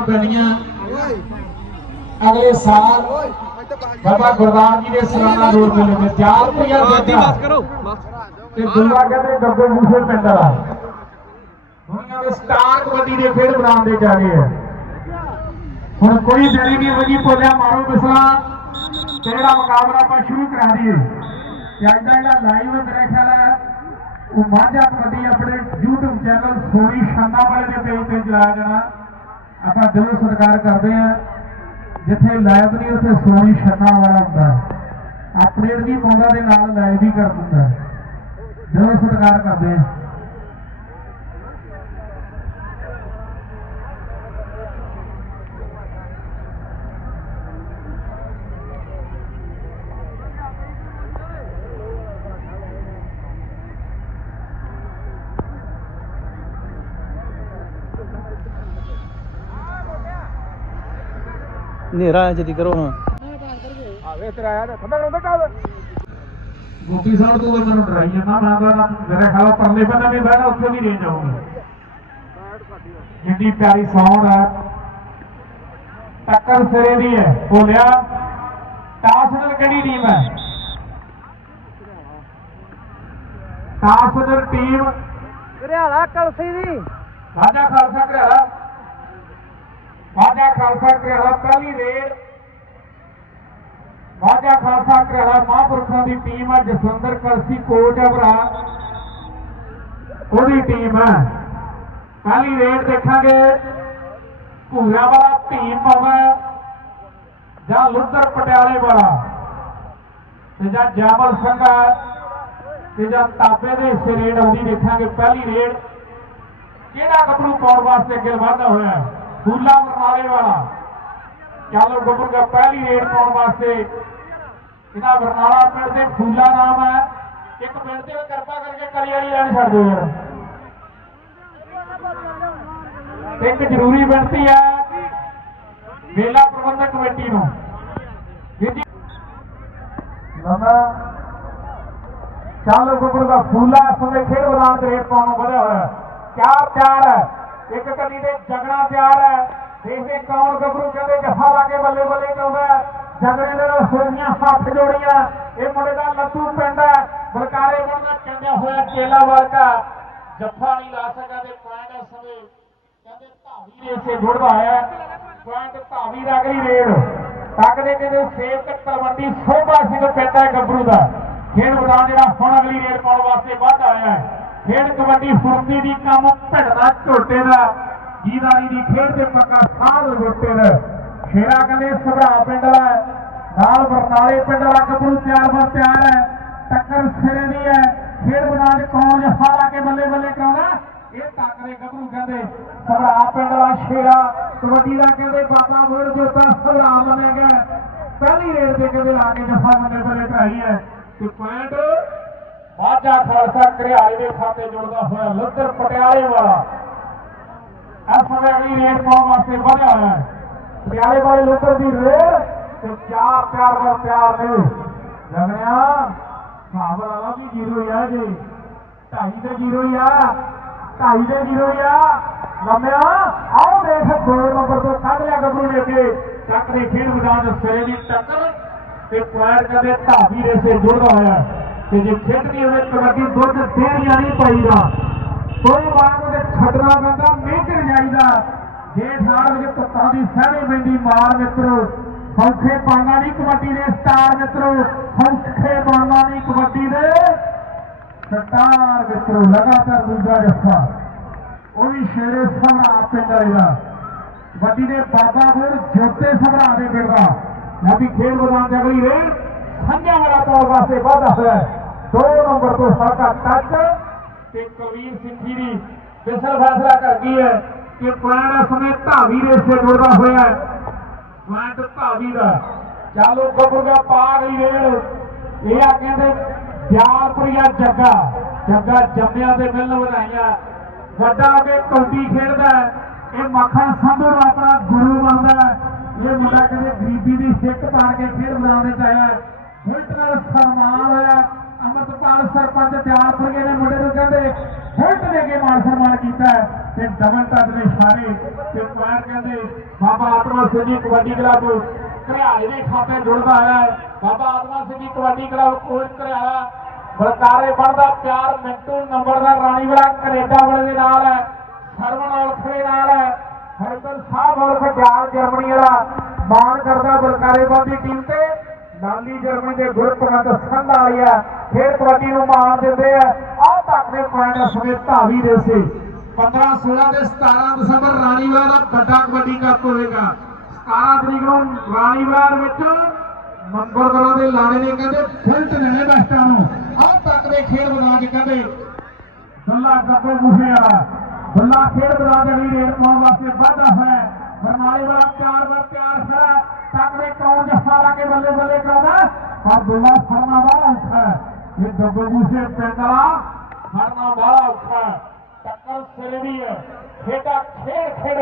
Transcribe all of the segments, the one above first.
ਪੈਣੀਆਂ ਅਗਲੇ ਸਾਲ ਬਾਬਾ ਗੁਰਦਾਸ ਜੀ ਦੇ ਸਲਾਨਾ ਰੋਡ ਮੇਲੇ ਤੇ ਤਿਆਰ ਪਈਆਂ ਬੱਚਾ ਕਰੋ ਬਸ ਤੇ ਦੁਆ ਕਹਿੰਦੇ ਗੱਗੇ ਮੂਸੇ ਪਿੰਡ ਵਾਲਾ। ਦੁਨੀਆ ਦੇ ਸਟਾਰ ਕਬੱਡੀ ਦੇ ਖੇਡ ਬਣਾਉਣ ਦੇ ਜਾ ਰਹੇ ਆ। ਹੁਣ ਕੋਈ ਦੇਰੀ ਨਹੀਂ ਵਗੀ ਪੋਲਿਆ ਮਾਰੋ ਬਿਸਲਾ। ਤੇ ਜਿਹੜਾ ਮੁਕਾਬਲਾ ਆਪਾਂ ਸ਼ੁਰੂ ਕਰਾ ਦਈਏ। ਤੇ ਅੱਜ ਦਾ ਜਿਹੜਾ ਲਾਈਵ ਮੇਰਾ ਖਿਆਲ ਹੈ ਉਹ ਮਾਝਾ ਕਬੱਡੀ ਆਪਣੇ YouTube ਚੈਨਲ ਸੋਨੀ ਸ਼ਾਨਾ ਵਾਲੇ ਦੇ ਪੇਜ ਤੇ ਚਲਾਇਆ ਜਾਣਾ। ਆਪਾਂ ਦਿਲੋਂ ਸਤਿਕਾਰ ਕਰਦੇ ਆ ਜਿੱਥੇ ਲਾਈਵ ਨਹੀਂ, ਉੱਥੇ ਸੋਨੀ ਸ਼ਾਨਾ ਵਾਲਾ ਹੁੰਦਾ ਅਪਡੇਟ ਵੀ ਪਾਉਂਦਾ ਦੇ ਨਾਲ ਲਾਈਵ ਵੀ ਕਰ ਦਿੰਦਾ ਦਿਲੋਂ ਸਤਿਕਾਰ ਕਰਦੇ ਆ ਹਨੇਰਾ ਜਦੀ ਕਰੋ ਹਾਂ ਆਵੇ ਤੇਰਾ ਯਾਰ ਖਬਰ ਹੁੰਦਾ ਕਾਹ ਗੋਪੀ ਸਾਹਿਬ ਤੋਂ ਮੈਨੂੰ ਡਰਾਈ ਜਾਂਦਾ ਮੈਂ ਤਾਂ ਮੇਰੇ ਖਿਆਲ ਪਰਲੇ ਬੰਨੇ ਵੀ ਬਹਿਣਾ ਉੱਥੇ ਵੀ ਰੇਂਜ ਆਉਂਗੀ ਜਿੰਨੀ ਪਿਆਰੀ ਸਾਊਂਡ ਹੈ ਟੱਕਰ ਸਿਰੇ ਦੀ ਹੈ ਬੋਲਿਆ ਟਾਸ ਨਾਲ ਕਿਹੜੀ ਟੀਮ ਹੈ? ਟਾਸ ਨਾਲ ਟੀਮ ਘਰਿਆਲਾ ਕਲਸੀ ਦੀ। ਰਾਜਾ ਖਾਲਸਾ ਘਰਿਆਲਾ। ਰਾਜਾ ਖਾਲਸਾ ਘਰਿਆਲਾ ਪਹਿਲੀ ਰੇਡ ਰਾਜਾ ਖਾਲਸਾ ਘਰਿਆਲਾ ਮਹਾਂਪੁਰਖਾਂ ਦੀ ਟੀਮ ਹੈ, ਜਸਵੰਦਰ ਕਲਸੀ ਕੋਚ ਹੈ ਭਰਾ। ਉਹਦੀ ਟੀਮ ਹੈ। ਪਹਿਲੀ ਰੇਡ ਦੇਖਾਂਗੇ। ਭੂਰਾ ਵਾਲਾ ਭੀਮ ਪਾਵਾ ਜਾਂ ਲੁੱਧਰ ਪਟਿਆਲੇ ਵਾਲਾ ਤੇ ਜਾਂ ਜਾਮਲ ਸੰਘਾ ਤੇ ਜਾਂ ਤਾਬੇ ਦੇ ਹਿੱਸੇ ਰੇਡ ਆਉਂਦੀ ਦੇਖਾਂਗੇ। ਪਹਿਲੀ ਰੇਡ ਕਿਹੜਾ ਗੱਭਰੂ ਪਾਉਣ ਵਾਸਤੇ ਅੱਗੇ ਵਾਧਾ ਹੋਇਆ ਹੈ? ਫੂਲਾ ਬਰਨਾਲੇ ਵਾਲਾ। ਚਾਲੋ ਗੱਭਰੂ ਦਾ ਪਹਿਲੀ ਰੇਡ ਪਾਉਣ ਵਾਸਤੇ ਇਹਦਾ ਬਰਨਾਲਾ ਪਿੰਡ ਦੇ ਫੂਲਾ ਨਾਮ ਹੈ। ਇੱਕ ਪਿੰਡ ਤੇ ਕਿਰਪਾ ਕਰਕੇ ਕਲੀ ਵਾਲੀ ਲੈਣ ਛੱਡ ਦਿਓ ਯਾਰ। ਇੱਕ ਜ਼ਰੂਰੀ ਬੇਨਤੀ ਹੈ ਮੇਲਾ ਪ੍ਰਬੰਧਕ ਕਮੇਟੀ ਨੂੰ। ਵੀਰ ਜੀ। ਨਮਾ ਚਾਲੋ ਗੁੱਬਰ ਦਾ ਫੂਲਾ ਸਮੇਂ ਖੇਡ ਮੈਦਾਨ ਤੇ ਰੇਟ ਪਾਉਣ ਨੂੰ ਵਧਿਆ ਹੋਇਆ। ਹੈ। ਚਾਰ ਤਿਆਰ ਹੈ। ਇੱਕ ਕੰਨੀ ਤੇ ਜਗਣਾ ਤਿਆਰ ਹੈ। ਦੇਖਦੇ ਕੌਣ ਗੱਭਰੂ ਕਹਿੰਦੇ ਜੱਫਾ ਲਾ ਕੇ ਬੱਲੇ ਬੱਲੇ ਚਾਉਂਦਾ ਹੈ। ਜਗਣੇ ਦੇ ਨਾਲ ਹੋਈਆਂ ਹੱਥ ਜੋੜੀਆਂ। ਇਹ ਮੁੰਡੇ ਦਾ ਲੱਤੂ ਪਿੰਡ ਹੈ। ਬਲਕਾਰੇ ਪਿੰਡ ਦਾ ਚੰਦਿਆ ਹੋਇਆ ਚੇਲਾ ਵਰਗਾ ਜੱਫਾ ਨਹੀਂ ਲਾ ਸਕਦਾ ਤੇ ਪੁਆਇੰਟ ਇਸ ਸਮੇਂ ਕਹਿੰਦੇ ਧਾਵੀ ਰੇਸ ਜੁੜਦਾ ਹੈ। Point ਧਾਵੀ ਰਗਲੀ raid. ਤੱਕਦੇ ਕਹਿੰਦੇ ਸੇਵਕ ਤਲਵੰਡੀ ਸੋਭਾ ਸਿੰਘ ਪਿੰਡ ਹੈ ਗੱਭਰੂ ਦਾ। ਖੇਡ ਮੈਦਾਨ ਜਿਹੜਾ ਹੁਣ ਅਗਲੀ ਰੇਡ ਪਾਉਣ ਵਾਸਤੇ ਵੱਧ ਆਇਆ ਹੈ। ਖੇਡ ਕਬੱਡੀ ਫੁਰਤੀ ਦੀ ਕੰਮ ਭਿੜਦਾ ਝੋਟੇ ਦਾ। ਜੀਦਾਰੀ ਦੀ ਖੇਡ ਤੇ ਪੱਕਾ ਸਾਧ ਝੋਟੇ ਦਾ। ਸ਼ੇਰਾ ਕਹਿੰਦੇ ਸਭਰਾ ਪਿੰਡ ਵਾਲਾ ਨਾਲ ਬਰਨਾਲੇ ਪਿੰਡ ਵਾਲਾ ਗੱਭਰੂ ਤਿਆਰ ਬਰ ਤਿਆਰ ਹੈ। ਟੱਕਰ ਸਿਰੇ ਦੀ ਹੈ। ਖੇਡ ਮੈਦਾਨ ਕੌਣ ਜਫਾ ਕੇ ਬੱਲੇ ਬੱਲੇ ਕਰਾਉਂਦਾ। ਇਹ ਟੱਕਰੇ ਗੱਭਰੂ ਕਹਿੰਦੇ ਸਭਰਾ ਪਿੰਡ ਦਾ ਸ਼ੇਰਾ ਕਬੱਡੀ ਦਾ ਕਹਿੰਦੇ ਬਾਬਾ ਮੋੜ ਜੋਤਾ ਸਭਰਾ ਮੰਨਿਆ ਗਿਆ। ਪਹਿਲੀ ਰੇਡ ਤੇ ਕਹਿੰਦੇ ਲਾ ਕੇ ਜਫਾ ਬੱਲੇ ਬੱਲੇ ਕਰਾਈ ਹੈ। ਤੇ ਪੁਆਇੰਟ ਮਾਝਾ ਖਾਲਸਾ ਘਰਿਆਲੇ ਦੇ ਖਾਤੇ ਜੁੜਦਾ ਹੋਇਆ ਲੁੱਧਰ ਪਟਿਆਲੇ ਵਾਲਾ। ਇਸ ਸਮੇਂ ਅਗਲੀ ਰੇਡ ਪਾਉਣ ਵਾਸਤੇ ਵਧਿਆ ਹੋਇਆ ਹੈ। ਪਟਿਆਲੇ ਵਾਲੇ ਲੁੱਧਰ ਦੀ ਰੇਡ ਤੇ ਚਾਰ ਪਿਆਰ ਵਰ ਪਿਆਰ ਨੇ। ਲੱਗਣਿਆ ਹਿਸਾਬ ਵਾਲਾ ਵੀ ਜ਼ੀਰੋ ਹੀ ਆ ਜੀ। ਢਾਈ ਤੇ ਜ਼ੀਰੋ ਹੀ ਆ, ਢਾਈ ਤੇ ਜ਼ੀਰੋ ਹੀ ਆ। ਲੰਮਿਆ ਆਓ ਦੇਖ, ਦੋ ਨੰਬਰ ਤੋਂ ਕੱਢ ਲਿਆ ਗੱਭਰੂ ਨੇ ਅੱਗੇ ਚੱਕ ਦੇ ਖੇਡ ਮੈਦਾਨ ਦੇ ਸਿਰੇ ਦੀ ਟੱਕਰ ਤੇ ਪੁਆਇੰਟ ਕਦੇ ਧਾਵੀ ਰੇਸੇ ਜੁੜਦਾ ਹੋਇਆ। ਤੇ ਜੇ ਖੇਡਣੀ ਹੋਵੇ ਕਬੱਡੀ ਦੁੱਧ ਦੇਰੀਆਂ ਨਹੀਂ ਪਾਈਦਾ ਕੋਈ ਬਾਤ ਉਹਦੇ ਛੱਡਣਾ ਪੈਂਦਾ ਮੇਜਰ ਜਾਈਦਾ। ਜੇ ਥਾੜ ਵਿੱਚ ਧੁੱਪਾਂ ਦੀ ਸਹਿਣੀ ਪੈਂਦੀ, ਮਾਰ ਮਿੱਤਰੋ। ਸੌਖੇ ਪਾਣਾ ਨਹੀਂ ਕਬੱਡੀ ਦੇ, ਸਟਾਰ ਮਿੱਤਰੋ। ਸੌਖੇ ਪਾਣਾ ਨਹੀਂ ਕਬੱਡੀ ਦੇ। ਸਟਾਰ ਮਿੱਤਰੋ, ਲਗਾਤਾਰ ਦੂਜਾ ਜੱਫਾ। ਉਹ ਵੀ ਸ਼ੇਰੇ ਸਭਰਾ ਪਿੰਡ ਵਾਲੇ ਕਬੱਡੀ ਦੇ ਬਾਬਾ ਬੋੜ ਜੋਤੇ ਸਭਰਾ ਦੇ ਪਿੰਡ ਦਾ। ਨਾ ਵੀ ਖੇਡ ਮੈਦਾਨ ਚ ਅਗਲੀ ਰੇਡ ਸੰਝਾ ਵਾਲਾ ਪਾਉਣ ਵਾਸਤੇ ਵਾਧਾ ਹੋਇਆ ਹੈ। ਦੋ ਨੰਬਰ ਤੋਂ ਸਾਡਾ ਟੱਚ ਤੇ ਕੁਲਵੀਰ ਸਿੰਘੀ ਦੀ ਫਿਸਲ ਫੈਸਲਾ ਕਰ ਗਈ ਹੈ ਕਿ ਪੁਰਾਣਾ ਸਮੇਂ ਧਾਵੀ ਰੇਸੇ ਜੁੜਦਾ ਹੋਇਆ ਪੁਆਇੰਟ ਧਾਵੀ ਦਾ। ਚਾਲੋ ਗੱਭਰੂਗਾ ਪਾ ਗਈ ਰੇਡ ਇਹ ਆ ਕਹਿੰਦੇ ਦਿਆਲਪੁਰੀਆ ਜੱਗਾ। ਜੱਗਾ ਜੰਮਿਆਂ ਦੇ ਮਿਲ ਵਧਾਈਆਂ। ਵੱਡਾ ਕੇ ਕੌਡੀ ਖੇਡਦਾ ਇਹ ਮੱਖਣ ਸੰਧੂ ਨੂੰ ਆਪਣਾ ਗੁਰੂ ਮੰਨਦਾ ਇਹ ਮੁੰਡਾ ਕਹਿੰਦੇ ਗਰੀਬੀ ਦੀ ਸਿੱਖ ਪਾੜ ਕੇ ਖੇਡ ਮੈਦਾਨ ਵਿੱਚ ਆਇਆ ਨਾਲ ਸਨਮਾਨ ਹੋਇਆ। ਅਮਰਤਪਾਲ ਸਰਪੰਚ ਦਿਆਲਪੁਰੀਏ ਨੇ ਮੁੰਡੇ ਨੂੰ ਕਹਿੰਦੇ, ਫੁੱਟ ਦੇ ਕੇ ਮਾਨ ਸਨਮਾਨ ਕੀਤਾ ਤੇ ਡਬਲ ਟੱਚ ਦੇ ਇਸ਼ਾਰੇ ਤੇ ਪੁਆਇੰਟ ਕਹਿੰਦੇ, ਬਾਬਾ ਆਤਮਾ ਸਿੰਘ ਜੀ ਕਬੱਡੀ ਕਲੱਬ ਘਰਿਆਲੇ ਦੇ ਖਾਤੇ ਜੁੜਦਾ ਹੈ। ਬਾਬਾ ਆਤਮਾ ਸਿੰਘ ਜੀ ਕਬੱਡੀ ਕਲੱਬ ਕੋਚ ਘਰਿਆਲਾ ਬਲਕਾਰੇ ਬਣਦਾ ਪਿਆਰ ਮਿੰਟੂ ਨੰਬਰਦਾਰ ਰਾਣੀਵਾਲਾ ਕੈਨੇਡਾ ਵਾਲੇ ਦੇ ਨਾਲ ਹੈ, ਸਰਵਣ ਔਲਖ ਦੇ ਨਾਲ ਹੈ ਹਰਿੰਦਰ ਸਾਹਿਬ ਔਲਖ ਜਾਲ ਜਰਮਨੀ ਵਾਲਾ ਮਾਣ ਕਰਦਾ ਬਲਕਾਰੇ ਦੀ ਟੀਮ ਤੇ। ਨਾਲੀ ਜਰਮਨੀ ਦੇ ਗੁਰਪ੍ਰਬੰਧ ਸੰਘ ਵਾਲੀਆ ਖੇਡ ਕਬੱਡੀ ਨੂੰ ਮਾਣ ਦਿੰਦੇ ਆ। ਆਹ ਤੱਕ ਦੇ ਪੁਆਇੰਟ ਸਮੇਤ ਧਾਵੀ ਦੇ ਸੇ। 15 16 ਤੇ 17 ਦਸੰਬਰ ਰਾਣੀਵਾਲਾ ਦਾ ਵੱਡਾ ਕਬੱਡੀ ਕੱਪ ਹੋਵੇਗਾ। 17 ਤਰੀਕ ਨੂੰ ਰਾਣੀਵਾਲਾ ਦੇ ਵਿੱਚ ਮੰਗਲਵਾਰਾਂ ਦੇ ਲਾਣੇ ਨੇ ਕਹਿੰਦੇ ਫਿਲਟ ਨੇ ਬੈਸਟਾਂ ਨੂੰ। ਆਹ ਤੱਕ ਦੇ ਖੇਡ ਮੈਦਾਨ 'ਚ ਕਹਿੰਦੇ ਦੁੱਲਾ ਗੱਬੇ ਮੁਖੇ ਵਾਲਾ। ਦੁੱਲਾ ਖੇਡ ਮੈਦਾਨ ਦੇ ਲਈ ਰੇਡ ਪਾਉਣ ਵਾਸਤੇ ਵਾਧਾ ਹੈ ਬਰਨਾਲੇ ਵਾਲਾ ਚਾਰ ਵਾਰ ਤਿਆਰ ਖੜਾ ਤੱਕ ਦੇ ਕੌਣ ਜੱਫਾ ਲਾ ਕੇ ਬੱਲੇ ਬੱਲੇ ਕਰਾਉਂਦਾ ਪਰ ਦੁੱਲਾ ਫੜਨਾ ਬੜਾ ਔਖਾ ਇਹ ਗੱਬੇ ਮੁਖੇ ਪਿੰਡ ਵਾਲਾ ਫੜਨਾ ਬੜਾ ਔਖਾ ਟੱਕਰ ਸਿਰੇ ਦੀ ਹੈ। ਖੇਡਾ ਖੇਡ ਖੇਡ।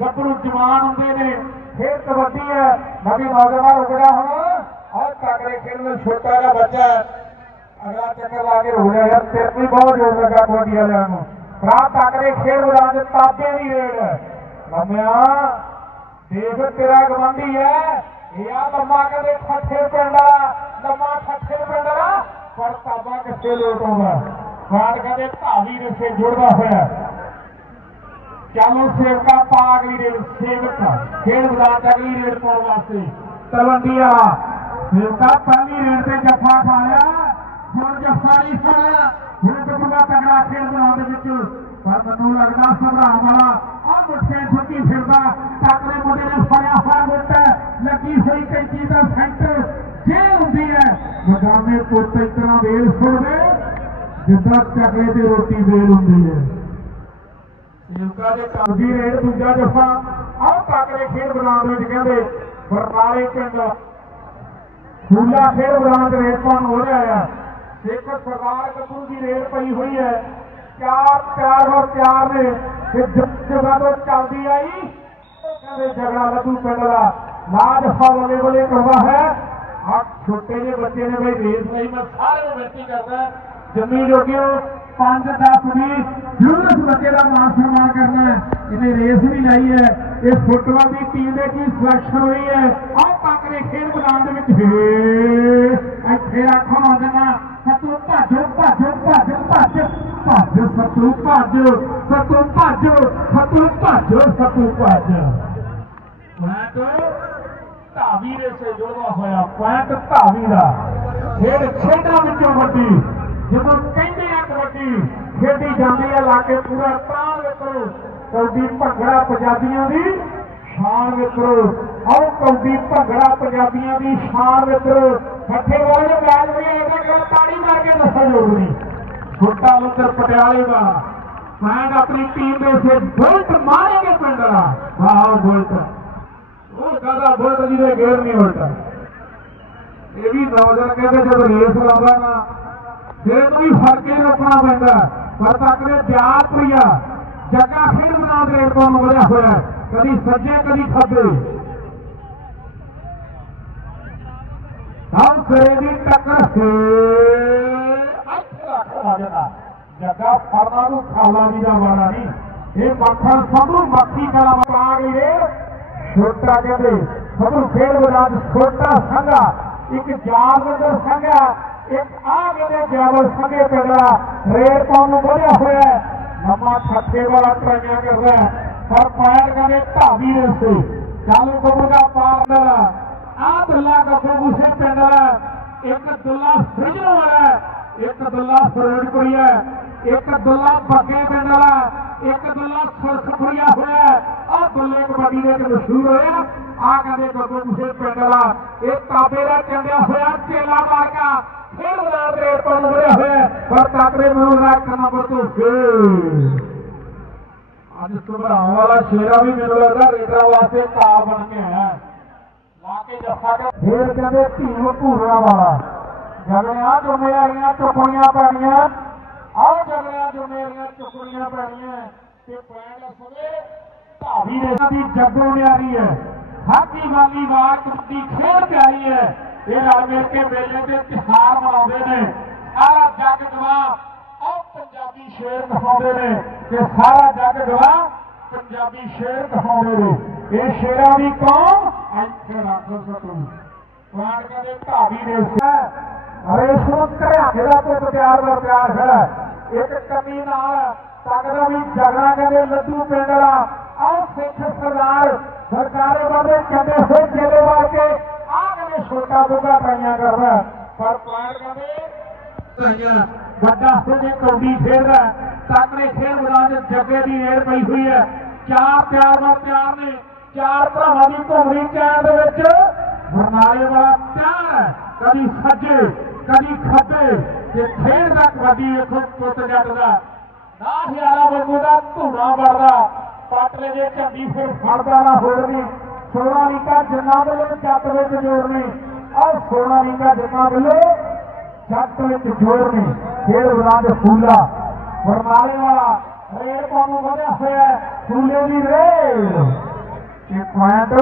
ਗੱਭਰੂ ਜਵਾਨ ਹੁੰਦੇ ਨੇ। ਖੇਡ ਕਬੱਡੀ ਹੈ। ਨਵੀਂ ਨੌਜਵਾਨ ਰੁਕੜਾ ਹੁਣ। ਔਰ ਤਕੜੇ ਖੇਡ ਨੂੰ ਛੋਟਾ ਜਿਹਾ ਬੱਚਾ ਅਗਲਾ ਚੱਕਰ ਲਾ ਕੇ ਰੋ ਲਿਆ। ਯਾਰ ਤੇਰੇ ਵੀ ਬਹੁਤ ਜ਼ੋਰ ਲੱਗਾ ਕਬੱਡੀ ਵਾਲਿਆਂ ਨੂੰ। ਰਾਤ ਤੱਕ ਖੇਡ ਮੈਦਾਨ ਦੇ ਤਾਬੇ ਦੀ ਰੇਡ ਲੰਮਿਆ ਦੇਖ ਤੇਰਾ ਗਵੰਡੀ ਹੈ। ਇਹ ਆ ਲੰਮਾ ਕਹਿੰਦੇ ਠੱਠੇ ਪਿੰਡ ਲੰਮਾ ਠੱਠੇ ਪਿੰਡ ਪਰ ਤਾਬਾ ਕਿੱਥੇ ਲੋਟ ਆਉਂਦਾ? ਬਾੜ ਕਹਿੰਦੇ ਧਾਵੀ ਦੇ ਜੁੜਦਾ ਹੋਇਆ। ਚਾਲੂ ਸੇਵਕਾ ਪਾ ਅਗਲੀ ਰੇਡ ਸੇਵਕ ਖੇਡ ਮੈਦਾਨ ਚ ਅਗਲੀ ਰੇਡ ਪਾਉਣ ਵਾਸਤੇ। ਤਲਵੰਡੀ ਸੇਵਕਾ ਪਹਿਲੀ ਰੇਡ ਤੇ ਜੱਫਾ ਖਾ ਲਿਆ। ਹੁਣ ਜੱਫਾ ਨਹੀਂ ਖਾਣਾ ਹੁਣ ਗੱਭੂਗਾ ਤਗੜਾ ਖੇਡ ਮੈਦਾਨ ਦੇ ਵਿੱਚ ਪਰ ਮੈਨੂੰ ਲੱਗਦਾ ਸਭਰਾ ਵਾਲਾ ਆ ਮੁੱਠੇ ਠੁੱਕੀ ਫਿਰਦਾ ਟਾਕਰੇ ਮੁੰਡੇ ਨੇ ਫੜਿਆ ਹੋਇਆ ਮੁੱਟ ਲੱਗੀ ਹੋਈ ਕੈਂਚੀ ਦਾ ਸੈਂਟਰ ਜੇਲ ਹੁੰਦੀ ਹੈ। ਮਦਾਮੇ ਪੁੱਤ ਤਰ੍ਹਾਂ ਵੇਲ ਸੁਣਦੇ ਜਿੱਦਾਂ ਚੱਕਰੇ ਤੇ ਰੋਟੀ ਵੇਲ ਹੁੰਦੀ ਹੈ। ਸਿਲਕਾ ਦੇ ਕਾਬੀ ਰੇਡ ਦੂਜਾ ਜਫਾ ਆਹ ਕਾਕਰੇ ਖੇਡ ਮੈਦਾਨ ਵਿੱਚ ਕਹਿੰਦੇ ਬਰਨਾਲੇ ਪਿੰਡ। ਫੂਲਾ ਖੇਡ ਮੈਦਾਨ ਦੇ ਰੇਡ ਪਾਉਣ ਹੋ ਰਿਹਾ ਆ ਇੱਕ ਸਰਦਾਰ ਗੱਭਰੂ ਦੀ ਰੇਡ ਪਈ ਹੋਈ ਹੈ ਚਾਰ ਚਾਰ ਹੋ ਚਾਰ ਨੇ। ਤੇ ਜਗ੍ਹਾ ਤੋਂ ਚੱਲਦੀ ਆਈ। ਕਹਿੰਦੇ ਝਗੜਾ ਲੱਡੂ ਪਿੰਡ ਦਾ। ਲਾਜ ਹਵਾਲੇ ਵਾਲੇ ਕਰਦਾ ਹੈ। ਆ ਛੋਟੇ ਜਿਹੇ ਬੱਚੇ ਨੇ ਬਈ, ਰੇਸ ਲਈ ਮੈਂ ਸਾਰਿਆਂ ਨੂੰ ਬੇਨਤੀ ਕਰਦਾ ਜੰਮੀ ਜੋਗਿਓ 5 10 ਵੀ ਜ਼ਰੂਰ ਬੱਚੇ ਦਾ ਮਾਨ ਸਨਮਾਨ ਕਰਨਾ ਹੈ। ਇਹਨੇ ਰੇਸ ਵੀ ਲਾਈ ਹੈ। ਇਹ ਫੁੱਟਬਾਲ ਦੀ ਟੀਮ ਦੇ ਕੀ ਸਿਲੈਕਸ਼ਨ ਹੋਈ ਹੈ। ਆਹ ਕਾਕਰੇ ਖੇਡ ਮੈਦਾਨ ਦੇ ਵਿੱਚ। ਹੇ, ਇੱਥੇ ਆਖੋ ਨਾ ਦੇਣਾ ਸਤੂ ਭੱਜੋ ਭੱਜ ਭੱਜ ਭੱਜ ਸਤੂ ਭੱਜ ਸਤੂ ਭੱਜ ਸਤੂ ਭੱਜ ਸਤੂ ਭੱਜ ਪੁਆਇੰਟ ਧਾਵੀ ਦੇ ਸੇ ਜੁੜਦਾ ਹੋਇਆ, ਪੁਆਇੰਟ ਧਾਵੀ ਦਾ। ਖੇਡ ਖੇਡਾਂ ਵਿੱਚੋਂ ਵੱਡੀ, ਜਦੋਂ ਕਹਿੰਦੇ ਆ ਕਬੱਡੀ, ਖੇਡੀ ਜਾਂਦੀ ਹੈ ਲਾ ਕੇ ਪੂਰਾ ਤਾਲ ਵੇਖੋ ਕੌਡੀ ਭੰਗੜਾ ਪੰਜਾਬੀਆਂ ਦੀ ਸ਼ਾਨ ਵੇਖੋ ਆਓ ਕੌਡੀ ਭੰਗੜਾ ਪੰਜਾਬੀਆਂ ਦੀ ਸ਼ਾਨ ਵੇਖੋ ਮੱਥੇ ਵਾਲੇ ਨੂੰ ਮੈਚ ਵੀ ਇਹਦਾ ਗੱਲ ਤਾੜੀ ਮਾਰ ਕੇ ਦੱਸੋ ਜ਼ਰੂਰੀ ਛੋਟਾ ਲੁੱਤਰ ਪਟਿਆਲੇ ਦਾ ਮੈਂ ਆਪਣੀ ਟੀਮ ਦੇ ਸੇ ਬੁਲਟ ਮਾਰੇਗੇ ਪਿੰਡ ਵਾਹ, ਬੁਲਟ। ਉਹ ਕਹਦਾ ਬੁਲਟ ਜੀ ਦੇ ਗੇਰ ਨਹੀਂ ਉਲਟਾ। ਇਹ ਵੀ ਨੌਜਵਾਨ ਕਹਿੰਦੇ ਜਦੋਂ ਰੇਸ ਲਾਉਂਦਾ ਨਾ, ਫਿਰ ਵੀ ਫ਼ਰਕ ਹੀ ਰੱਖਣਾ ਪੈਂਦਾ। ਪਰ ਤੱਕਦੇ ਪਿਆਰ ਪ੍ਰਿਆ ਜੱਗਾ ਖੇਡ ਮੈਦਾਨ ਦੇ ਤੋਂ ਵਧਿਆ ਹੋਇਆ। ਕਦੀ ਸੱਜੇ, ਕਦੀ ਖੱਬੇ। ਹਮ ਸਿਰੇ ਦੀ ਟੱਕਰ ਸੇ। ਅੱਖ ਰੱਖ ਰਾਜਾ ਜੱਗਾ ਫੜਨਾ ਨੂੰ ਖਾਲਾ ਦੀ ਦਾ ਵਾਲਾ ਨਹੀਂ। ਇਹ ਮੱਖਣ ਸਭ ਨੂੰ ਮੱਖੀ ਕਲਾ ਪਾ ਗਈ ਰੇ ਛੋਟਾ ਕਹਿੰਦੇ, ਸਭ ਨੂੰ ਫੇਰ ਬਰਾਦ ਛੋਟਾ ਸੰਘਾ। ਇੱਕ ਜਾਨਵਰ ਸੰਘਾ, ਇੱਕ ਆ ਕਹਿੰਦੇ ਜਾਨਵਰ ਸੰਘੇ ਪਿੰਡਾ ਰੇਡ ਪਾਉਣ ਨੂੰ ਵਧਿਆ ਹੋਇਆ। ਹੈ। ਲੰਮਾ ਖੱਤੇ ਵਾਲਾ ਟਰਾਈਆਂ ਕਰਦਾ। ਹੈ। ਪਰ ਪਾਇਰ ਕਹਿੰਦੇ ਢਾਬੀ ਦੇ ਸੇ ਚੱਲ ਕਬੂਗਾ ਪਾਰ ਦਾ ਆ ਦੁੱਲਾ ਗੱਬੂ ਗੁੱਸੇ ਪਿੰਡ ਦਾ ਇੱਕ ਦੁੱਲਾ ਫਰਿਜਨੋਂ ਵਾਲਾ ਹੈ, ਇੱਕ ਦੁੱਲਾ ਫਰੋਡਪੁਰੀ ਹੈ। ਇੱਕ ਦੁੱਲਾ ਬੱਗੇ ਪਿੰਡ ਵਾਲਾ ਹੋਇਆ ਆ ਦੁੱਲੇ ਦੇ ਵਿੱਚ ਮਸ਼ਹੂਰ ਹੋਇਆ ਆ। ਕਹਿੰਦੇ ਗੱਬੂ ਗੁੱਸੇ ਪਿੰਡ ਵਾਲਾ। ਇਹ ਤਾਬੇ ਦਾ ਚੰਦਿਆ ਹੋਇਆ ਚੇਲਾ ਮਾਰਕਾ ਖੇਡ ਮੈਦਾਨ ਰੇਡ ਤੋਂ ਹੋਇਆ ਹੈ। ਪਰ ਤਾਕਰੇ ਨੂੰ ਦਾ ਇੱਕ ਫੇਰ। ਅੱਜ ਸੁਭਰਾਉਂ ਵਾਲਾ ਸ਼ੇਰਾ ਵੀ ਮੈਨੂੰ ਲੱਗਦਾ ਰੇਡਰਾਂ ਵਾਸਤੇ ਤਾ ਬਣ ਕੇ ਆਇਆ ਲਾ ਕੇ ਜੱਫਾ ਕਰ। ਫੇਰ ਕਹਿੰਦੇ ਧੀਮ ਭੂਰਿਆਂ ਵਾਲਾ। ਜਗੜਿਆਂ ਜ਼ਿੰਮੇਵਾਰੀਆਂ ਚੁੱਕਣੀਆਂ ਪੈਣੀਆਂ। ਆਹ ਜਗੜਿਆਂ ਜ਼ਿੰਮੇਵਾਰੀਆਂ ਚੁੱਕਣੀਆਂ ਪੈਣੀਆਂ। ਤੇ ਪੈਣ ਸਵੇ ਧਾਵੀ ਦੇ ਦੀ ਜੱਗੋ ਨਿਆਰੀ ਹੈ। ਹਾਕੀ ਵਾਲੀ ਵਾਰ ਦੀ ਖੇਡ ਪਿਆਰੀ ਹੈ। ਇਹ ਰਲ ਮਿਲ ਕੇ ਮੇਲੇ ਤੇ ਤਿਹਾਰ ਮਨਾਉਂਦੇ ਨੇ। ਸਾਰਾ ਜੱਗ ਜਵਾ ਪੰਜਾਬੀ ਸ਼ੇਰ ਦਿਖਾਉਂਦੇ ਨੇ ਕਿ ਸਾਰਾ ਜੱਗ ਗਵਾ ਪੰਜਾਬੀ ਸ਼ੇਰ ਕਹਾਉਂਦੇ ਨੇ। ਇਹ ਸ਼ੇਰਾਂ ਦੀ ਕੌਮ ਇੱਥੇ ਰੱਖ ਸਕੂ ਕੁਆੜ ਕਹਿੰਦੇ ਧਾਵੀ ਨੇ ਹਰੇਸ਼ ਨੂੰ ਘਰਿਆਣੇ ਦਾ ਪੁੱਤ ਤਿਆਰ ਵਰ ਤਿਆਰ ਖੜਾ। ਹੈ। ਇੱਕ ਕਮੀ ਨਾਲ ਤੱਕਦਾ ਵੀ ਜਗਣਾ ਕਹਿੰਦੇ ਲੱਡੂ ਪਿੰਡ ਵਾਲਾ। ਆਹ ਸਿੱਖ ਸਰਦਾਰ ਸਰਕਾਰੇ ਬਾਬੇ ਕਹਿੰਦੇ ਹੋਏ ਚੇਲੇ ਵਾਰ ਕੇ ਆਹ ਕਹਿੰਦੇ ਛੋਟਾ ਬੁੱਗਾ ਟਰਾਈਆਂ ਕਰਦਾ। ਪਰ ਕੁਆੜ ਕਹਿੰਦੇ ਵੱਡਾ ਸਿੰਘ ਕੌਡੀ ਖੇਡਦਾ ਤਾਕੜੇ ਖੇਡ ਮੈਦਾਨ 'ਚ ਜੱਗੇ ਦੀ ਏਰ ਪਈ ਹੋਈ ਹੈ। ਚਾਰ ਪਿਆਰ ਨਾਲ ਪਿਆਰ ਨੇ, ਚਾਰ ਭਰਾਵਾਂ ਦੀ ਘੋੜੀ ਚੈਨ ਦੇ ਵਿੱਚ ਬਰਨਾਲੇ ਵਾਲਾ ਪਿਆਰ ਕਦੀ ਸੱਜੇ, ਕਦੀ ਖੱਬੇ, ਤੇ ਖੇਡ ਦਾ ਕਬੱਡੀ ਵੇਖੋ ਪੁੱਤ ਜੱਟ ਦਾ। ਨਾ ਹਜ਼ਾਰਾਂ ਵਾਂਗੂ ਦਾ ਧੂਣਾ ਵੜਦਾ ਪਾਟਲੇ ਦੇ ਝੰਡੀ ਫਿਰ ਫੜਦਾ ਨਾ ਹੋੜਨੀ ਸੋਨਾ ਲੀਕਾ ਜਿੰਨਾ ਵੱਲੋਂ ਜੱਟ ਵਿੱਚ ਜੋੜਨੀ ਆਹ ਸੋਨਾ ਲੀਕਾ ਜਿੰਨਾ ਵੱਲੋਂ ਜੱਟ ਵਿੱਚ ਜੋੜਨੀ ਖੇਡ ਵਿਰਾਜ ਫੂਲਾ। ਬਰਨਾਲੇ ਵਾਲਾ ਰੇਡ ਪਾਉਣ ਵਧਿਆ ਹੋਇਆ ਫੂਲੇ ਦੀ ਰੇਡ। ਇਹ ਪੁਆਇੰਟ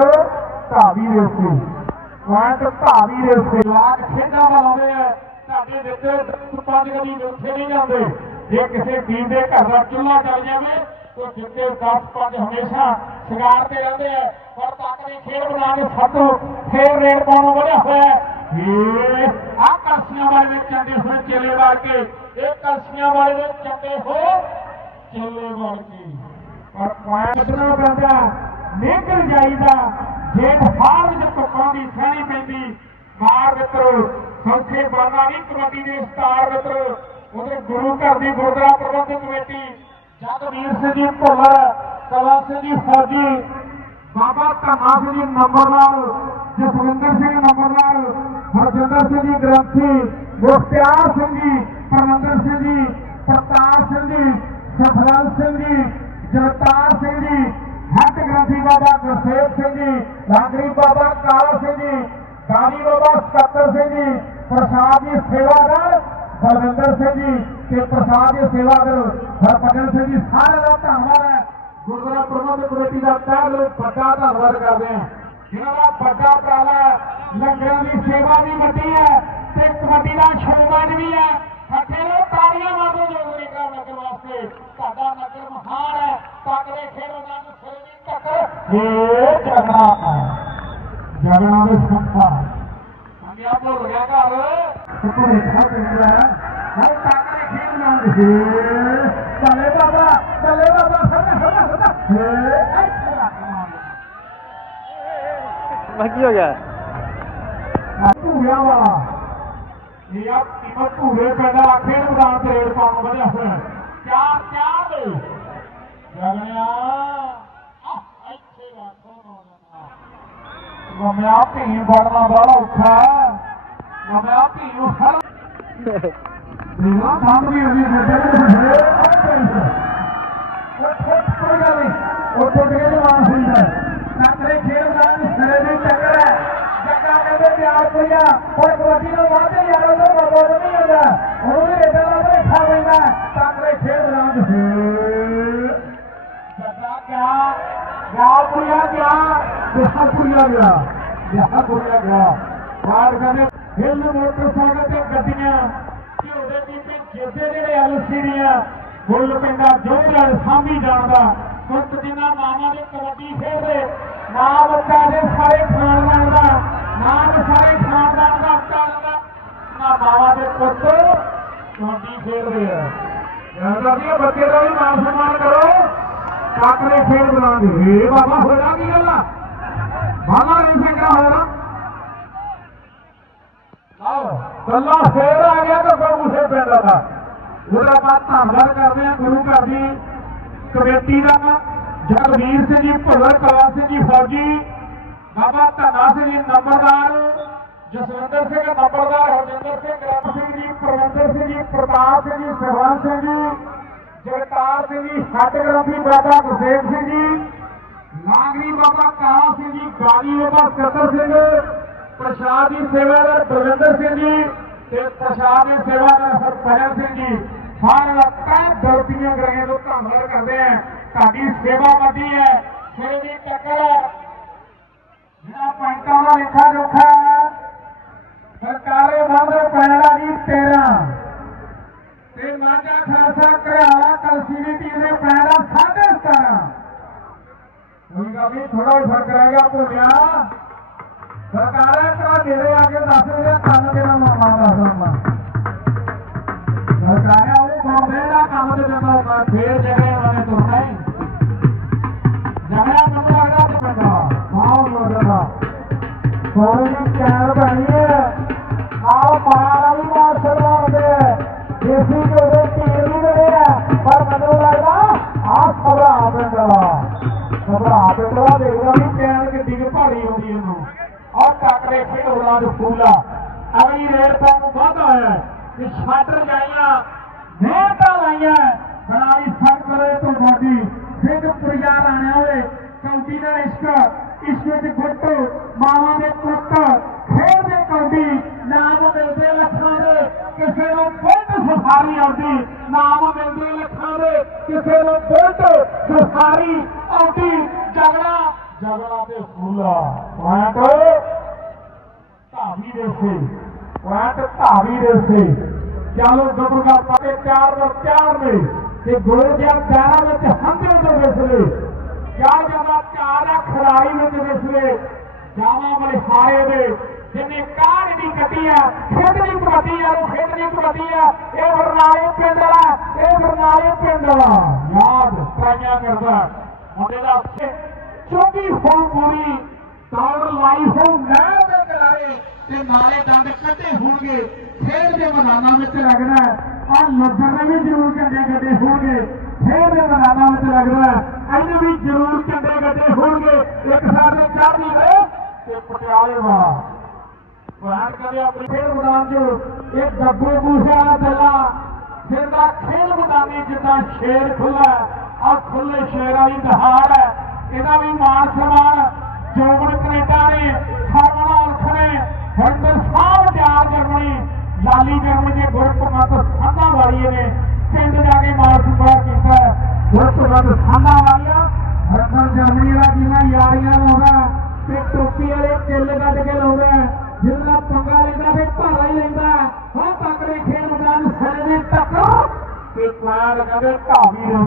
ਢਾਬੀ ਰੇਸੀ ਪੁਆਇੰਟ ਢਾਬੀ ਰੇਸੀ ਲਾਗ ਖੇਡਾਂ ਵਾਲਾਉਂਦੇ ਆ। ਤੁਹਾਡੇ ਦਿੱਤੇ ਪੰਜ ਕਦੀ ਮਿੱਥੇ ਨਹੀਂ ਜਾਂਦੇ। ਜੇ ਕਿਸੇ ਟੀਮ ਦੇ ਘਰ ਦਾ ਚੁੱਲ੍ਹਾ ਚੱਲ ਜਾਵੇ ਤਾਂ ਜਿੱਤੇ 10 ਪੰਜ ਹਮੇਸ਼ਾ ਸ਼ਿੰਗਾਰ ਤੇ ਰਹਿੰਦੇ ਆ। ਪਰ ਤਾਕਰੇ ਖੇਡ ਬਣਾ ਕੇ ਸੱਤੋ ਫੇਰ ਰੇਡ ਪਾਉਣ ਨੂੰ ਵਧਿਆ ਹੋਇਆ ਇਹ ਆ ਕਾਸੀਆਂ ਵਾਲੇ ਦੇ ਚੰਡੇ ਹੋਏ ਚੇਲੇ ਵਾਲ ਕੇ, ਇਹ ਕਾਸੀਆਂ ਵਾਲੇ ਦੇ ਚੰਡੇ ਹੋਏ ਚੇਲੇ ਵਾਲ ਕੇ। ਪਰ ਪੁਆਇੰਟ ਪੈਂਦਾ ਨਿਕਲ ਜਾਈਦਾ, ਜੇ ਹਾਰ ਵਿੱਚ ਧੁੱਪਾਂ ਦੀ ਸਹਿਣੀ ਪੈਂਦੀ, ਮਾਰ ਮਿੱਤਰੋ, ਸੌਖੇ ਬਾਗਾ ਵੀ ਕਬੱਡੀ ਦੇ ਸਟਾਰ ਮਿੱਤਰੋ, ਉਹਦੇ ਗੁਰੂ ਘਰ ਦੀ ਗੁਰਦੁਆਰਾ ਪ੍ਰਬੰਧਕ ਕਮੇਟੀ ਜਗਵੀਰ ਸਿੰਘ ਜੀ ਭੁੱਲਰ, ਕਲਾ ਸਿੰਘ ਜੀ ਫੌਜੀ, ਬਾਬਾ ਧੰਨਾ ਸਿੰਘ ਜੀ ਨੰਬਰਦਾਰ ਜਸਵਿੰਦਰ ਸਿੰਘ ਨੰਬਰਦਾਰ ਹਰਜਿੰਦਰ ਸਿੰਘ ਜੀ ਗ੍ਰੰਥੀ ਮੁਖਤਿਆਰ ਸਿੰਘ ਜੀ ਪਰਮਿੰਦਰ ਸਿੰਘ ਜੀ ਪ੍ਰਤਾਪ ਸਿੰਘ ਜੀ ਸਫਲ ਸਿੰਘ ਜੀ ਜਗਤਾਰ ਸਿੰਘ ਜੀ ਹੱਥ ਗ੍ਰੰਥੀ ਬਾਬਾ ਗੁਰਸੇਵ ਸਿੰਘ ਜੀ ਲਾਂਗਰੀ ਬਾਬਾ ਕਾਲਾ ਸਿੰਘ ਜੀ ਗਾਨੀ ਬਾਬਾ ਸਕੱਤਰ ਸਿੰਘ ਜੀ ਪ੍ਰਸਾਦ ਜੀ ਸੇਵਾਦਾਰ ਬਲਵਿੰਦਰ ਸਿੰਘ ਜੀ ਤੇ ਪ੍ਰਸਾਦ ਜੀ ਸੇਵਾਦਾਰ ਹਰਭਜਨ ਸਿੰਘ ਜੀ ਸਾਰਿਆਂ ਦਾ ਧੰਨਵਾਦ ਹੈ ਗੁਰਦੁਆਰਾ ਪ੍ਰਬੰਧਕ ਕਮੇਟੀ ਦਾ ਤਹਿ ਦਿਲੋਂ ਵੱਡਾ ਧੰਨਵਾਦ ਕਰਦੇ ਹਾਂ ਜਿਨ੍ਹਾਂ ਦਾ ਵੱਡਾ ਉਪਰਾਲਾ ਲੰਗਰਾਂ ਦੀ ਸੇਵਾ ਵੀ ਵੱਡੀ ਹੈ ਤੇ ਕਬੱਡੀ ਦਾ ਸ਼ੋਅ ਵੀ ਹੈ। ਇਕੱਠੇ ਨੂੰ ਤਾੜੀਆਂ ਮਾਰੋ ਜੋਗਰੀ ਨਗਰ ਵਾਸਤੇ ਤੁਹਾਡਾ ਨਗਰ ਮਹਾਨ ਹੈ। ਤਾਕਰੇ ਖੇਡ ਮੈਦਾਨ ਨੂੰ ਦੀ ਟੱਕਰ ਇਹ ਜਗਣਾ ਜਗਣਾ ਦੇ ਸੰਪਾ ਸੰਗਿਆ ਭੁੱਲ ਗਿਆ ਘਰ। ਤੂੰ ਰੇਖਾ ਚੰਗਾ ਹੈ। ਤਾਕਰੇ ਖੇਡ ਮੈਦਾਨ ਦੇ ਚੱਲੇ ਬਾਬਾ ਚੱਲੇ ਬਾਬਾ ਸਭਾ ਸਭਾ ਸਭਾ ਮੈਂ ਕੀ ਹੋ ਗਿਆ ਧੂੜਿਆਂ ਵਾਲਾ ਇਹ ਆ ਕੀਮਤ ਧੂੜੇ ਪੈਦਾ ਆਖੇ ਮੈਦਾਨ ਤੇ ਰੇਡ ਪਾਉਣ ਨੂੰ ਵਧਿਆ ਹੋਇਆ ਚਾਰ ਚਾਰ ਦੇ ਜਗਣਿਆ ਆ ਇੱਥੇ ਰੱਖੋ ਨੌਜਵਾਨਾ ਗਮਿਆ ਭੀ ਫੜਨਾ ਬੜਾ ਔਖਾ ਗਮਿਆ ਭੀ ਨੂੰ ਫੜ ਨੀਲਾ ਸੰਗ ਵੀ ਉਹਦੀ ਜਿੱਦੇ ਨੂੰ ਉੱਠ ਉੱਠ ਕੋਈ ਗੱਲ ਨਹੀਂ ਉੱਠ ਉੱਠ ਕੇ ਜਵਾਨ ਹੁੰਦਾ ਟੱਕਰੇ ਖੇਡਦਾ ਦੀ ਸਿਰੇ ਦੀ ਟੱਕਰ ਹੈ ਜੱਗਾ ਕਹਿੰਦੇ ਕੋਈਆ ਹੁਣ ਕਬੱਡੀ ਨੂੰ ਵਾਧੇ ਯਾਰ ਉਹਦਾ ਬਾਬਾ ਨਹੀਂ ਹੁੰਦਾ ਉਹਨੂੰ ਵੀ ਦਾ ਭੇਖਾ ਪੈਂਦਾ ਟੱਕਰੇ ਖੇਡਦਾ ਦੀ ਜੱਗਾ ਗਿਆ ਗਿਆ ਕੋਈਆ ਗਿਆ ਬਿਹਾ ਕੋਈਆ ਗਿਆ ਬਿਹਾ ਕੋਈਆ ਗਿਆ। ਬਾਹਰ ਕਹਿੰਦੇ, ਹਿੱਲ ਮੋਟਰਸਾਈਕਲ ਤੇ ਗੱਡੀਆਂ, ਘਿਓ ਦੇ ਪੀਪੇ ਜੇਬੇ ਜਿਹੜੇ ਐਲਸੀਡੀਆਂ ਮੁੱਲ ਪਿੰਡਾ ਜੋਧਰ ਸਾਂਭੀ ਜਾਣਦਾ ਪੁੱਤ ਜਿਨ੍ਹਾਂ ਮਾਮਾ ਦੇ ਕਬੱਡੀ ਖੇਡਦੇ ਮਾਂ ਬੱਚਾ ਦੇ ਸਾਰੇ ਖਾਨਦਾਨ ਦਾ। ਨਾਮ ਸਾਰੇ ਖਾਨਦਾਨ ਦਾ ਚੱਲਦਾ ਨਾ ਮਾਵਾ ਦੇ ਪੁੱਤ ਕਬੱਡੀ ਖੇਡਦੇ ਆ। ਯਾਦਾਂ ਦੀ ਬੱਚੇ ਦਾ ਵੀ ਮਾਨ ਸਨਮਾਨ ਕਰੋ। ਕਾਕਰੇ ਖੇਡ ਬਣਾਉਂਦੇ। ਏ ਬਾਬਾ, ਹੋਇਆ ਕੀ ਗੱਲ ਆ? ਬਾਲਾ ਨਹੀਂ ਸੰਗਰਾ ਹੋਣਾ ਆਓ ਗੱਲਾਂ ਫੇਰ ਆ ਗਿਆ ਤਾਂ ਕੋਈ ਉਸੇ ਪਿੰਡ ਦਾ ਉਹਦਾ ਆਪਾਂ ਧੰਨਵਾਦ ਕਰਦੇ ਹਾਂ ਗੁਰੂ ਘਰ ਦੀ ਕਮੇਟੀ ਦਾ। ਜਗਵੀਰ ਸਿੰਘ ਜੀ, ਭੁੱਲਰ ਕਲਾ ਸਿੰਘ ਜੀ, ਫੌਜੀ। ਬਾਬਾ ਧੰਨਾ ਸਿੰਘ ਜੀ ਨੰਬਰਦਾਰ ਜਸਵਿੰਦਰ ਸਿੰਘ ਨੰਬਰਦਾਰ ਹਰਜਿੰਦਰ ਸਿੰਘ ਗ੍ਰੰਥ ਸਿੰਘ ਜੀ ਪ੍ਰਵਿੰਦਰ ਸਿੰਘ ਜੀ ਪ੍ਰਤਾਪ ਸਿੰਘ ਜੀ ਸਰਵਨ ਸਿੰਘ ਜੀ ਜਗਤਾਰ ਸਿੰਘ ਜੀ ਹੱਟ ਗ੍ਰੰਥੀ ਬਾਬਾ ਗੁਰਸੇਵ ਸਿੰਘ ਜੀ ਨਾਗਰੀ ਬਾਬਾ ਕਾਲਾ ਸਿੰਘ ਜੀ ਗਾਲੀ ਬਾਬਾ ਸਕੱਤਰ ਸਿੰਘ ਪ੍ਰਸ਼ਾਦ ਦੀ ਸੇਵਾਦਾਰ ਬਲਵਿੰਦਰ ਸਿੰਘ ਜੀ ਤੇ ਪ੍ਰਸ਼ਾਦ ਦੀ ਸੇਵਾਦਾਰ ਹਰਭਜਨ ਸਿੰਘ ਜੀ ਸਾਰੇ ਦਾ ਤਹਿ ਦਿਲ ਦੀਆਂ ਗਰੀਆਂ ਤੋਂ ਧੰਨਵਾਦ ਕਰਦੇ ਆ ਤੁਹਾਡੀ ਸੇਵਾ ਵੱਡੀ ਹੈ ਸਿਰੇ ਦੀ ਟੱਕਰ ਹੈ ਜਿਹੜਾ ਪੰਟਾਂ ਦਾ ਲੇਖਾ ਜੋਖਾ ਸਰਕਾਰੇ ਬੰਦ ਪੈਣਾ ਜੀ 13 ਤੇ ਮਾਝਾ ਖਾਲਸਾ ਘਰਾਲਾ ਕਲਸੀ ਦੀ ਟੀਮ ਨੇ ਪੈਣਾ 17.5 ਹੋਏਗਾ ਵੀ ਥੋੜਾ ਹੀ ਫ਼ਰਕ ਰਹੇਗਾ ਭੁੱਲਿਆ। ਸਰਕਾਰੇ ਤੇਰਾ ਨੇੜੇ ਆ ਕੇ ਦੱਸ ਰਿਹਾ ਕੰਨ ਤੇਰਾ ਮਾਮਾ ਦੱਸਦਾ ਮੈਂ ਸਰਕਾਰੇ ਉਹ ਕੰਮ ਦੇਣਾ ਕੰਮ ਦੇ ਦਿੰਦਾ ਫੇਰ ਜਗ੍ਹਾ ਉਹਨਾਂ ਨੇ ਤੁਰਨਾ। ਹੀ ਜਗ੍ਹਾ ਨੰਬਰ ਆਗਾ ਤੇ ਬੰਦਾ ਆਹ ਮੋੜਦਾ ਦੀ ਕੈਨ ਬਣੀ ਹੈ ਆਹ ਮਾਰਾ ਵੀ ਮਾਰ ਸਰਵਾਉਂਦੇ ਦੇਸੀ ਜੋ ਦੇ ਤੀਰ ਵੀ ਬਣੇ ਆ ਪਰ ਮੈਨੂੰ ਲੱਗਦਾ ਆਹ ਖਬਰਾ ਪਿੰਡਾ ਖਬਰਾ ਪਿੰਡਾ ਦੇਖਦਾ ਵੀ ਕੈਨ ਕਿੱਡੀ ਕੁ ਭਾਰੀ ਹੁੰਦੀ ਇਹਨੂੰ ਆਹ ਟੱਕਰੇ ਖੇਡ ਦੇ ਫੂਲਾ ਅਗਲੀ ਰੇਡ ਤੋਂ ਨੂੰ ਵਾਧਾ ਹੋਇਆ ਕਿ ਸ਼ਾਟਰ ਜਾਈਆਂ ਮਿਹਨਤਾਂ ਲਾਈਆਂ ਬਣਾਈ ਸਖਤ ਰਹੇ ਤੋਂ ਬਾਡੀ ਸਿੰਘ ਪੁਰੀਆ ਰਾਣਿਆ ਓਏ ਕੌਡੀ ਦਾ ਇਸ਼ਕ। ਇਸ਼ਕ ਵਿੱਚ ਗੁੱਟ ਮਾਵਾਂ ਦੇ ਪੁੱਤ ਖੇਡ ਦੇ ਕੌਡੀ ਨਾਮ ਮਿਲਦੇ ਲੱਖਾਂ ਦੇ, ਕਿਸੇ ਨੂੰ ਪੁੱਤ ਸਫਾਰੀ ਆਉਂਦੀ, ਨਾਮ ਮਿਲਦੇ ਲੱਖਾਂ ਦੇ, ਕਿਸੇ ਨੂੰ ਪੁੱਤ ਸਫਾਰੀ ਆਉਂਦੀ, ਜਗੜਾ ਜਗੜਾ ਤੇ ਫੂਲਾ ਪੁਆਇੰਟ ਧਾਵੀ ਦੇ ਸੇ ਪੁਆਇੰਟ ਧਾਵੀ ਦੇ ਸੇ ਚਲੋ ਗੱਭਰੂਗਾ ਪਾਕੇ ਪਿਆਰ ਨਾਲ ਪਿਆਰ ਨੇ। ਤੇ ਗੁਰੂ ਦੀਆਂ ਪਿਆਰਾਂ ਵਿੱਚ ਹੰਝੂ ਦੇ ਵਿਸਲੇ ਚਾਰ ਜਮਾ ਚਾਰ ਆ ਖਿਡਾਰੀ ਵਿੱਚ ਵਿਸਲੇ ਜਾਵਾਂ ਵਾਲੇ ਹਾਰੇ ਦੇ, ਜਿੰਨੇ ਕਾੜ ਦੀ ਕੱਟੀ ਆ ਖੇਡਣੀ ਕਬੱਡੀ ਆ ਉਹ ਖੇਡਣੀ ਕਬੱਡੀ ਆ, ਇਹ ਬਰਨਾਲੇ ਪਿੰਡ ਵਾਲਾ, ਇਹ ਬਰਨਾਲੇ ਪਿੰਡ ਵਾਲਾ। ਯਾਦ ਕਾਇਆ ਕਰਦਾ, ਮੁੰਡੇ ਦਾ ਚੌਗੀ ਹੋ ਪੂਰੀ ਦੌੜ ਲਾਈ ਹੋ ਨਹਿਰ ਦੇ ਕਿਨਾਰੇ, ਤੇ ਨਾਲੇ ਡੰਡ ਕੱਢੇ ਹੋਣਗੇ, ਖੇਡ ਦੇ ਮੈਦਾਨਾਂ ਵਿੱਚ ਲੱਗਣਾ ਆ ਲੱਦਰ ਨੇ ਵੀ ਜ਼ਰੂਰ ਝੰਡੇ ਗੱਡੇ ਹੋਣਗੇ, ਖੇਡ ਦੇ ਮੈਦਾਨਾਂ ਵਿੱਚ ਲੱਗਣਾ ਇਹਨੇ ਵੀ ਜ਼ਰੂਰ ਝੰਡੇ ਗੱਡੇ ਹੋਣਗੇ, ਇੱਕ ਸਾਡੇ ਚਾਹਦੀ ਵੇ ਤੇ ਪਟਿਆਲੇ ਵਾਲਾ ਬਾਹਰ ਕਦੇ ਆਪਣੀ ਮੈਦਾਨ 'ਚ ਇਹ ਗੱਗੂ ਗੂਸੇ ਵਾਲਾ ਚੱਲਾ ਫਿਰ ਦਾ ਮੈਦਾਨੀ ਜਿੱਦਾਂ ਸ਼ੇਰ ਖੁੱਲਾ ਆ ਖੁੱਲੇ ਸ਼ੇਰਾਂ ਦੀ ਦਹਾੜ ਹੈ। ਇਹਦਾ ਵੀ ਮਾਨ ਸਨਮਾਨ ਜੋਬਨ ਕੈਨੇਡਾ ਨੇ ਸਰਵਣਾ ਅਲਖ ਨੇ ਹਰਿੰਦਰ ਸਾਹਿਬ ਜਾਰ ਜਰਮਨੀ, ਲਾਲੀ ਜਰਮਨੀ ਦੇ ਗੁਰਪ੍ਰਮਤ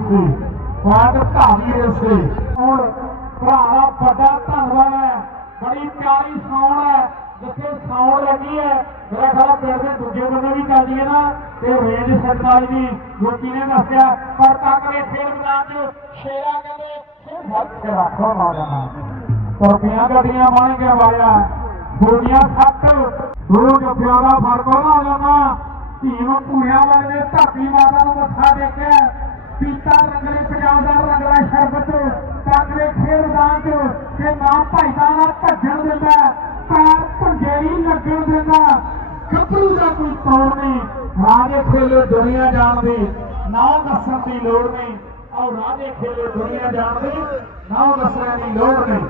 ਢਾਵੀ ਰਸੀ ਕੁਆਰ ਢਾਵੀ ਹੁਣ ਭਰਾ ਵੱਡਾ ਧੰਨਵਾਦ ਹੈ। ਬੜੀ ਪਿਆਰੀ ਸੌਣ ਹੈ। ਜਿੱਥੇ ਸੌਣ ਲੱਗੀ ਹੈ, ਮੇਰਾ ਖਿਆਲ ਪਿੰਡ ਦੇ ਦੂਜੇ ਬੰਦੇ ਵੀ ਚੱਲਦੀ ਹੈ ਨਾ, ਤੇ ਰੇਂਜ ਸਰਦਾਰੀ ਦੀ ਗੋਪੀ ਨੇ ਦੱਸਿਆ। ਪਰ ਤੱਕੜੇ ਖੇਡ ਮੈਦਾਨ 'ਚ ਸ਼ੇਰਾ ਕਹਿੰਦੇ ਫਿਰ ਹੱਥ ਰੱਖੋ ਨਾ। ਤੁਰਪੀਆਂ ਗੱਡੀਆਂ ਬਣ ਕੇ ਵਾਲਿਆ। ਦੁਨੀਆ ਸੱਤ। ਰੋਜ਼ ਜੱਫਿਆਂ ਦਾ ਨਾ ਹੋ ਜਾਣਾ ਧੀ ਨੂੰ ਭੂਰਿਆਂ ਵਾਲੇ ਧਰਤੀ ਮਾਤਾ ਨੂੰ ਮੱਥਾ ਟੇਕਿਆ ਪੀਤਾ ਰੰਗਲੇ ਪੰਜਾਬ ਦਾ ਰੰਗਲਾ ਸ਼ਰਬਤ ਕਾਂਗਰੇ ਖੇਡਦਾਨ ਚ ਤੇ ਨਾ ਭਾਈਦਾ ਨਾ ਭੱਜਣ ਦਿੰਦਾ, ਪੈਰ ਭੁੰਜੇ ਲੱਗਣ ਦਿੰਦਾ। ਗੱਭਰੂ ਦਾ ਕੋਈ ਤੋੜ ਨਹੀਂ? ਰਾਜੇ ਖੇਲੇ ਦੁਨੀਆ ਜਾਣਦੀ, ਨਾ ਦੱਸਣ ਦੀ ਲੋੜ ਨਹੀਂ। ਆਓ ਰਾਜੇ ਖੇਲੇ ਦੁਨੀਆ ਜਾਣਦੀ, ਨਾ ਦੱਸਣ ਦੀ ਲੋੜ ਨਹੀਂ।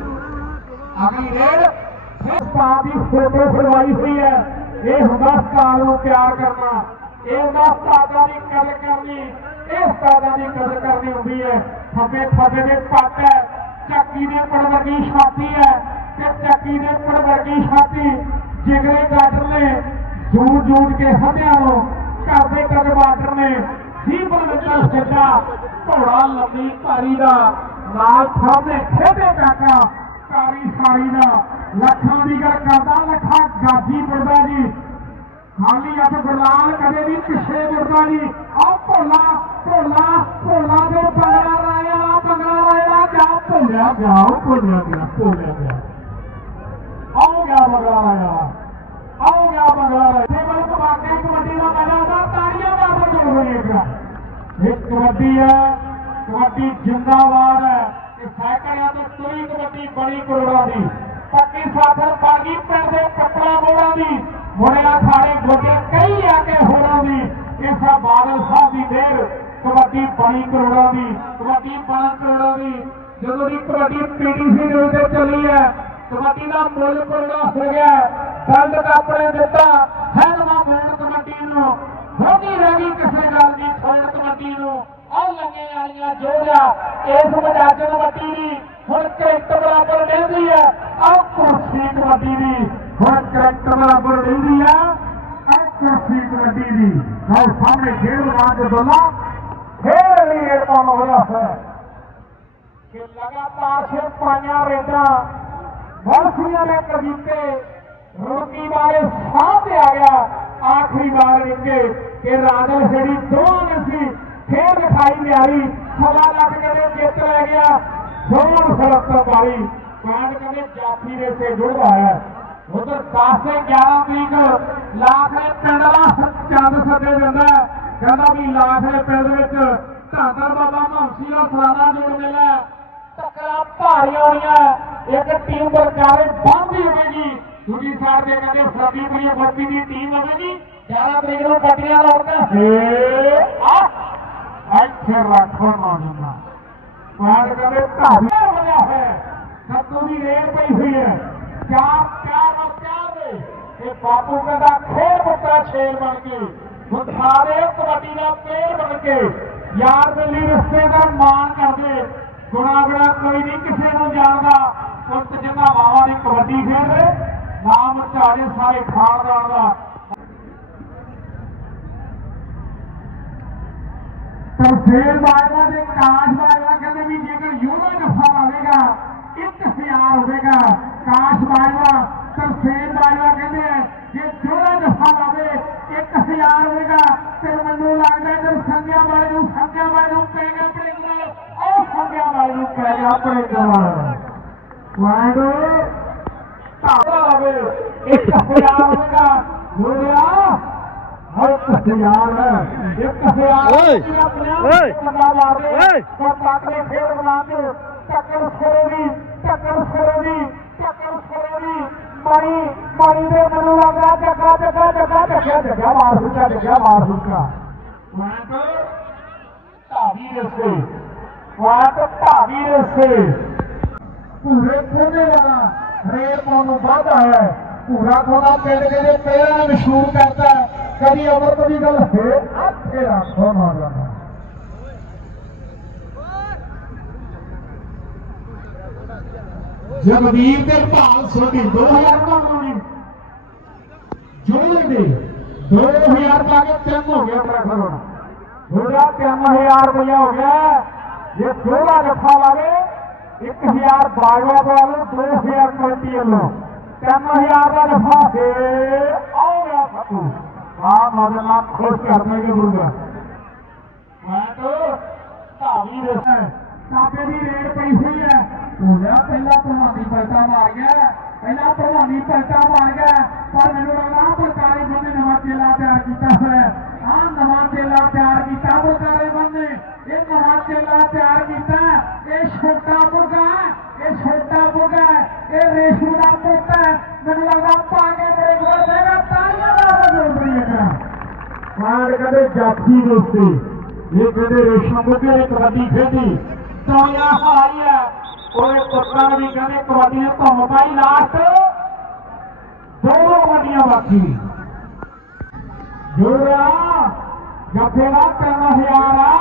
ਅਗਲੀ ਰੇਡ ਉਸਤਾਦ ਦੀ ਫੋਟੋ ਫਰਵਾਈ ਹੋਈ ਹੈ। ਇਹ ਹੁੰਦਾ ਉਸਤਾਦ ਨੂੰ ਪਿਆਰ ਕਰਨਾ। ਇਹ ਹੁੰਦਾ ਉਸਤਾਦਾਂ ਦੀ ਗੱਲ ਕਰਨੀ। ਇਹ ਉਸਤਾਦਾਂ ਦੀ ਕਦਰ ਕਰਨੀ ਹੁੰਦੀ ਹੈ। ਥੱਬੇ ਥੱਬੇ ਦੇ ਪੱਟ ਹੈ। ਚੱਕੀ ਦੇ ਪੜਵਰਗੀ ਛਾਤੀ ਹੈ। ਤੇ ਚੱਕੀ ਦੇ ਪੜਵਰਗੀ ਛਾਤੀ ਜਿਗਰੇ ਗਾਡਰ ਨੇ ਜੂੜ ਜੂੜ ਕੇ ਹੱਥਿਆਂ ਨੂੰ ਘਰ ਦੇ ਕਦ ਬਾਰਡਰ ਨੇ। ਸੀ ਬਲਵਿੰਦਰ ਸਿੱਧਾ ਘੋੜਾ ਲੰਮੀ ਭਾਰੀ ਦਾ, ਨਾਲ ਥਾਵੇਂ ਖੇਡੇ ਕਾਕਾ ਕਾਰੀ ਸਾਰੀ ਦਾ। ਲੱਖਾਂ ਦੀ ਗੱਲ ਕਰਦਾ, ਲੱਖਾਂ ਗਾਜੀ ਦਾ ਜੀ ਖਾਲੀ ਅੱਖ ਗੁਰਲਾਲ ਕਦੇ ਵੀ ਪਿੱਛੇ ਮੁੜਦਾ ਨਹੀਂ। ਭੋਲਾ ਭੋਲਾ ਭੋਲਾ ਦੇ ਬੰਗਲਾ ਰਾਇਆ ਬੰਗਲਾ ਰਾਇਆ ਜਾ ਭੋਲਿਆ ਗਿਆ ਭੋਲਿਆ ਗਿਆ ਭੋਲਿਆ ਗਿਆ ਆਉ ਗਿਆ ਬੰਗਲਾ ਰਾਇਆ ਆਉ ਗਿਆ ਬੰਗਲਾ ਰਾਇਆ ਤੇ ਬਲ ਕਬੱਡੀ ਦਾ ਮੈਦਾਨ ਦਾ ਤਾੜੀਆਂ ਮਾਰ ਕੇ ਹੋਏਗਾ ਇਹ ਕਬੱਡੀ ਹੈ ਕਬੱਡੀ ਜਿੰਦਾਬਾਦ ਹੈ ਇਹ ਸਾਈਕਲਾਂ ਤੇ ਤੁਰੀ ਕਬੱਡੀ ਬੜੀ ਕਰੋੜਾਂ ਦੀ। ਪੱਕੀ ਸਾਥਰ ਬਾਗੀ ਪਿੰਡ ਦੇ ਕੱਪੜਾ ਮੋੜਾਂ ਦੀ ਮੁੜਿਆ ਖਾੜੇ ਗੋਡੇ ਕਈ ਆ ਕੇ ਹੋਰਾਂ ਦੀ। ਇਸ ਬਾਦਲ ਸਾਹਿਬ ਦੀ ਦੇਰ ਕਬੱਡੀ ਬਣੀ ਕਰੋੜਾਂ ਦੀ, ਕਬੱਡੀ ਬਣ ਕਰੋੜਾਂ ਦੀ, ਜਦੋਂ ਦੀ ਕਬੱਡੀ ਪੀਟੀਸੀ ਦੇ ਉੱਤੇ ਚੱਲੀ ਹੈ, ਕਬੱਡੀ ਦਾ ਮੁੱਲ ਕਰੋੜਾ ਹੋ ਗਿਆ ਦੰਦ ਕਾਪੜੇ ਦਿੱਤਾ ਹੈਲਵਾ ਮੋੜ ਕਬੱਡੀ ਨੂੰ ਹੋਗੀ ਰਹਿ ਗਈ ਕਿਸੇ ਗੱਲ ਦੀ ਛੋੜ ਕਬੱਡੀ ਨੂੰ, ਆਹ ਲੰਗੇ ਵਾਲੀਆਂ ਜੋੜਿਆ, ਇਸ ਮਜਾਜ ਕਬੱਡੀ ਦੀ, ਹੁਣ ਕ੍ਰਿਕਟ ਬਰਾਬਰ ਰਹਿੰਦੀ ਹੈ, ਆਹ ਕੁਰਸੀ ਕਬੱਡੀ ਦੀ, ਹੁਣ ਕ੍ਰਿਕਟ ਬਰਾਬਰ ਰਹਿੰਦੀ ਹੈ। ਆਹ ਕੁਰਸੀ ਕਬੱਡੀ ਦੀ। ਆਹ ਸਾਹਮਣੇ ਖੇਡ ਮੈਦਾਨ ਦੇ ਦੋਲਾ ਖੇਡ ਲਈ ਇਹ ਪਾਉਣ ਹੈ ਕਿ ਲਗਾਤਾਰ ਛੇ ਪਾਈਆਂ ਰੇਡਾਂ ਬਰਫੀਆਂ ਨੇ ਕਵੀਤੇ ਰੁਕੀ ਵਾਲੇ ਸਾਹਮਣੇ ਆ ਗਿਆ। ਆਖਰੀ ਵਾਰ ਨਿੱਕੇ ਕਿ ਰਾਜਲ ਜਿਹੜੀ ਦੋਵਾਂ ਸੀ, ਖੇਡ ਦਿਖਾਈ ਲਿਆਈ ਸਵਾ ਲੱਖ ਕਹਿੰਦੇ ਜਿੱਤ ਲੈ ਗਿਆ। ਸੋਹਣ ਫ਼ਰਕ ਵਾਲੀ ਪੁਆਇੰਟ ਕਹਿੰਦੇ ਜਾਫੀ ਦੇ ਸੇ ਜੁੜਦਾ ਹੈ। ਉਧਰ 10 ਤੇ 11 ਤਰੀਕ ਲਾਖ ਦੇ ਪਿੰਡ ਦਾ ਚੰਦ ਸੱਦੇ ਹੈ। ਕਹਿੰਦਾ ਵੀ ਲਾਖ ਦੇ ਪਿੰਡ ਵਿੱਚ ਧਾਦਰ ਬਾਬਾ ਮਹੰਸੀ ਦਾ ਸਲਾਨਾ ਜੋੜ ਮੇਲਾ। ਟੱਕਰਾਂ ਭਾਰੀਆਂ ਹੋਣੀਆਂ ਇੱਕ ਟੀਮ ਬਰਕਾਰੇ ਬੰਦੀ ਹੋਵੇਗੀ ਦੂਜੀ ਸਾਈਡ ਤੇ ਕਹਿੰਦੇ ਫਰਦੀ ਪ੍ਰਿയ ਫਰਦੀ ਦੀ ਟੀਮ ਹੋਵੇਗੀ 11 ਤਰੀਕ ਨੂੰ ਗੱਡੀਆਂ ਲਾਉਣਗੇ ਹੇ। ਆ। ਇੱਥੇ ਰੱਖੋ ਨੌਜਵਾਨ ਮਾਰ ਕਹਿੰਦੇ ਧਾਰੀਆਂ ਹੋਇਆ ਹੈ। ਸੱਤੂ ਦੀ ਰੇਲ ਪਈ ਹੋਈ ਹੈ। ਚਾਰ ਦੇ ਬਾਪੂ ਕਹਿੰਦਾ ਖੇਡ ਪੁੱਤਰਾ ਛੇਲ ਬਣ ਕੇ ਬੁਖਾਰੇ ਕਬੱਡੀ ਦਾ ਪੇੜ ਬਣ ਕੇ ਯਾਰ ਬੇਲੀ ਰਿਸ਼ਤੇ ਦਾ ਮਾਣ ਕਰਦੇ। ਗੁਣਾ ਗੁਣਾ ਕੋਈ ਨਹੀਂ, ਕਿਸੇ ਨੂੰ ਜਾਣਦਾ। ਪੁੱਤ ਜਿੰਨਾ ਮਾਵਾਂ ਦੀ ਕਬੱਡੀ ਖੇਡਦੇ। ਨਾਮ ਝਾੜੇ ਸਾਰੇ ਖਾਨਦਾਨ ਦਾ। ਤਰਸੇਲ ਬਾਜਵਾ ਦੇ ਕਾਸ਼ ਬਾਜਵਾ ਕਹਿੰਦੇ ਵੀ ਜੇਕਰ ਯੂਰੋ ਜੱਫਾ ਆਵੇਗਾ 1000 ਹੋਵੇਗਾ। ਕਾਸ਼ ਬਾਜਵਾ ਤਰਸੇਲ ਬਾਜਵਾ ਕਹਿੰਦੇ ਆ, ਜੇ ਜੋੜਾ ਜੱਫਾ ਲਾਵੇ 1000 ਹੋਵੇਗਾ ਤੇ ਮੈਨੂੰ ਲੱਗਦਾ ਕਿ ਸੰਗਿਆ ਵਾਲੇ ਨੂੰ ਸੰਗਿਆ ਵਾਲੇ ਨੂੰ ਪੈਗਾ ਆਪਣੇ ਕੋਲ ਉਹ ਸੰਗਿਆ ਵਾਲੇ ਨੂੰ ਪੈਗਾ ਆਪਣੇ ਕੋਲ। ਵਾਹਿਗੁਰੂ ਧਾਵਾ ਲਾਵੇ 1000 ਹੋਵੇਗਾ। ਜੋੜਿਆ ਹਰ ਹਜ਼ਾਰ ਹੈ ਇੱਕ ਹਜ਼ਾਰ ਓਏ, ਓਏ, ਓਏ। ਪਰ ਤਾਕਰੇ ਖੇਡ ਬਣਾ ਕੇ ਟੱਕਰ ਸਿਰੇ ਦੀ ਟੱਕਰ ਸਿਰੇ ਦੀ ਪਾਣੀ ਮਾਰੀ ਦੇ ਮੈਨੂੰ ਲੱਗਦਾ ਜੱਗਾ ਜੱਗਾ ਜੱਗਾ ਜੱਗਾ ਜੱਗਾ, ਮਾਰ ਸੁੱਕਾ ਜੱਗਾ, ਮਾਰ ਸੁੱਕਾ ਮੈਂ ਤਾਂ ਧਾਵੀ ਰਸੇ ਮੈਂ ਤਾਂ ਧਾਵੀ ਰਸੇ ਪੂਰੇ ਖੋਦੇ ਵਾਲਾ ਰੇਲ ਪਾਉਣ ਨੂੰ ਵਾਧਾ ਹੈ। ਪੂਰਾ ਖੋਦਾ ਪਿੰਡ ਕਹਿੰਦੇ ਪਹਿਲਾਂ ਮਸ਼ਹੂਰ ਕਰਦਾ ਕਦੀ ਅਮਰਤ ਦੀ ਗੱਲ ਹੈ ਅੱਥੇ ਰੱਖੋ ਨਾ ਜਾਣਾ ਜਗਵੀਰ ਦੇ ਭਾਲ ਸੋਢੀ 2000 ਬਣਾਉਣੀ ਜੋੜੇ ਦੇ 2000 ਪਾ ਕੇ ਤਿੰਨ ਹੋ ਗਿਆ ਮੇਰਾ ਖਰੋਣਾ। ਥੋੜਾ 3000 ਰੁਪਇਆ ਹੋ ਗਿਆ। ਜੇ ਥੋੜਾ ਜੱਫਾ ਲਾਵੇ 1000 ਬਾਗਵਾ ਵਾਲੋ 2000 ਕਮੇਟੀ ਵੱਲੋਂ। 3000 ਦਾ ਜੱਫਾ ਦੇ ਆਓ ਗਿਆ ਫਤੂ ਆ ਮਦਨ ਨਾਲ ਖੁਸ਼ ਕਰਨੇ ਕੇ ਗੁਰੂਗਾ ਮੈਂ ਤਾਂ ਧਾਵੀ ਰਸਾ ਕਾਪੇ ਦੀ ਰੇਡ ਪਈ ਹੋਈ ਹੈ। ਹੋਇਆ ਪਹਿਲਾ ਪ੍ਰਮਾਨੀ ਪਲਟਾ ਮਾਰ ਗਿਆ। ਪਹਿਲਾ ਪ੍ਰਮਾਨੀ ਪਲਟਾ ਮਾਰ ਗਿਆ। ਪਰ ਮੈਨੂੰ ਲੱਗਦਾ ਬਲਕਾਰੇ ਬੰਦੇ ਨਵਾਂ ਚੇਲਾ ਤਿਆਰ ਕੀਤਾ ਹੋਇਆ ਆ ਨਵਾਂ ਚੇਲਾ ਤਿਆਰ ਕੀਤਾ ਬਲਕਾਰੇ ਬੰਦੇ ਇਹ ਨਵਾਂ ਚੇਲਾ ਤਿਆਰ ਕੀਤਾ ਇਹ ਛੋਟਾ ਬੁਗਾ ਇਹ ਛੋਟਾ ਬੁਗਾ ਇਹ ਰੇਸ਼ੂ ਦਾ ਪੁੱਤ ਮੈਨੂੰ ਲੱਗਦਾ ਪਾਗੇ ਬ੍ਰੇਕ ਵਰ ਦੇਗਾ ਤਾਲੀਆਂ ਦਾ ਜੋੜ ਰਹੀ ਹੈ ਮਾਰ ਕਹਿੰਦੇ ਜਾਫੀ ਦੋਸਤੀ ਇਹ ਕਹਿੰਦੇ ਰੇਸ਼ਮ ਮੁੱਗੇ ਕਬੱਡੀ ਖੇਡੀ। ਤਾਲੀਆਂ ਹਾਈ ਹੈ ਉਹਦੇ ਪੁੱਤਾਂ ਵੀ ਕਹਿੰਦੇ ਕਬੱਡੀ ਨੇ ਧੁੰਮ ਪਾਈ ਲਾਸਟ ਦੋ ਦੋ ਕਬੱਡੀਆਂ ਬਾਕੀ ਜੋੜਾ ਜੱਫੇ ਦਾ 3000 ਆ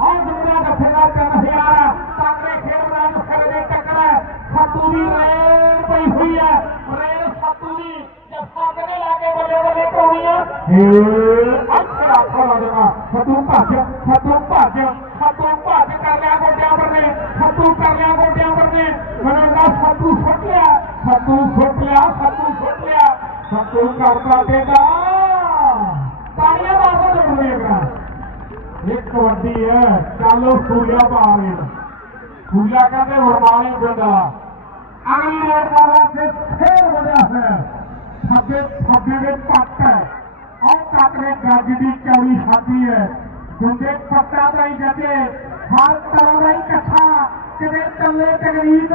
ਹਾਂ ਜੋੜਾ ਜੱਫੇ ਦਾ 3000 ਤਾਂਗੇ ਖੇਡ ਦਾ ਨਸਲ ਦੇ ਟੱਕਰ ਸੱਤੂ ਦੀ ਰੇਲ ਪਈ ਹੋਈ ਹੈ ਰੇਲ ਸੱਤੂ ਦੀ ਜੱਫਾ ਕਦੇ ਲਾ ਕੇ ਬੱਲੇ ਬੱਲੇ ਪਾਉਣੀ ਆ ਹੇ ਅੱਛਾ ਆਖੋ ਲੱਗਦਾ ਸੱਤੂ ਭੱਜ ਸੱਤੂ ਭੱਜ ਸੱਤੂ ਭੱਜ ਕਰ ਲਿਆ ਗੋਡਿਆਂ ਪਰ ਨੇ ਸੱਤੂ ਕਰ ਲਿਆ ਗੋਡਿਆਂ ਪਰ ਨੇ ਮੈਨੂੰ ਨਾ ਸੱਤੂ ਸੁੱਟ ਲਿਆ ਸੱਤੂ ਸੁੱਟ ਲਿਆ ਸੱਤੂ ਕਰਦਾ ਦੇਗਾ ਤਾੜੀਆਂ ਮਾਰ ਕੇ ਜੁੜਵੇਗਾ ਇਹ ਕਬੱਡੀ ਹੈ ਚੱਲੋ ਫੂਲਿਆ ਪਾ ਲੈ ਕਹਿੰਦੇ ਵਰਮਾਲੇ ਪਿੰਡਾ ਅਗਲੀ ਰੇਡ ਵਾਲਾ ਤੇ ਫੇਰ ਵਧਿਆ ਹੋਇਆ। ਥੱਬੇ ਥੱਬੇ ਦੇ ਪੱਟ ਹੈ ਉਹ ਕਾਕਰੇ ਗੱਜ ਦੀ ਚੌੜੀ ਛਾਤੀ ਹੈ ਗੁੰਡੇ ਪੱਟਾਂ ਦਾ ਹੀ ਜੱਜੇ ਹਰ ਤਰ੍ਹਾਂ ਦਾ ਹੀ ਇਕੱਠਾ ਕਿਤੇ ਚੱਲੇ ਤਕਰੀਬ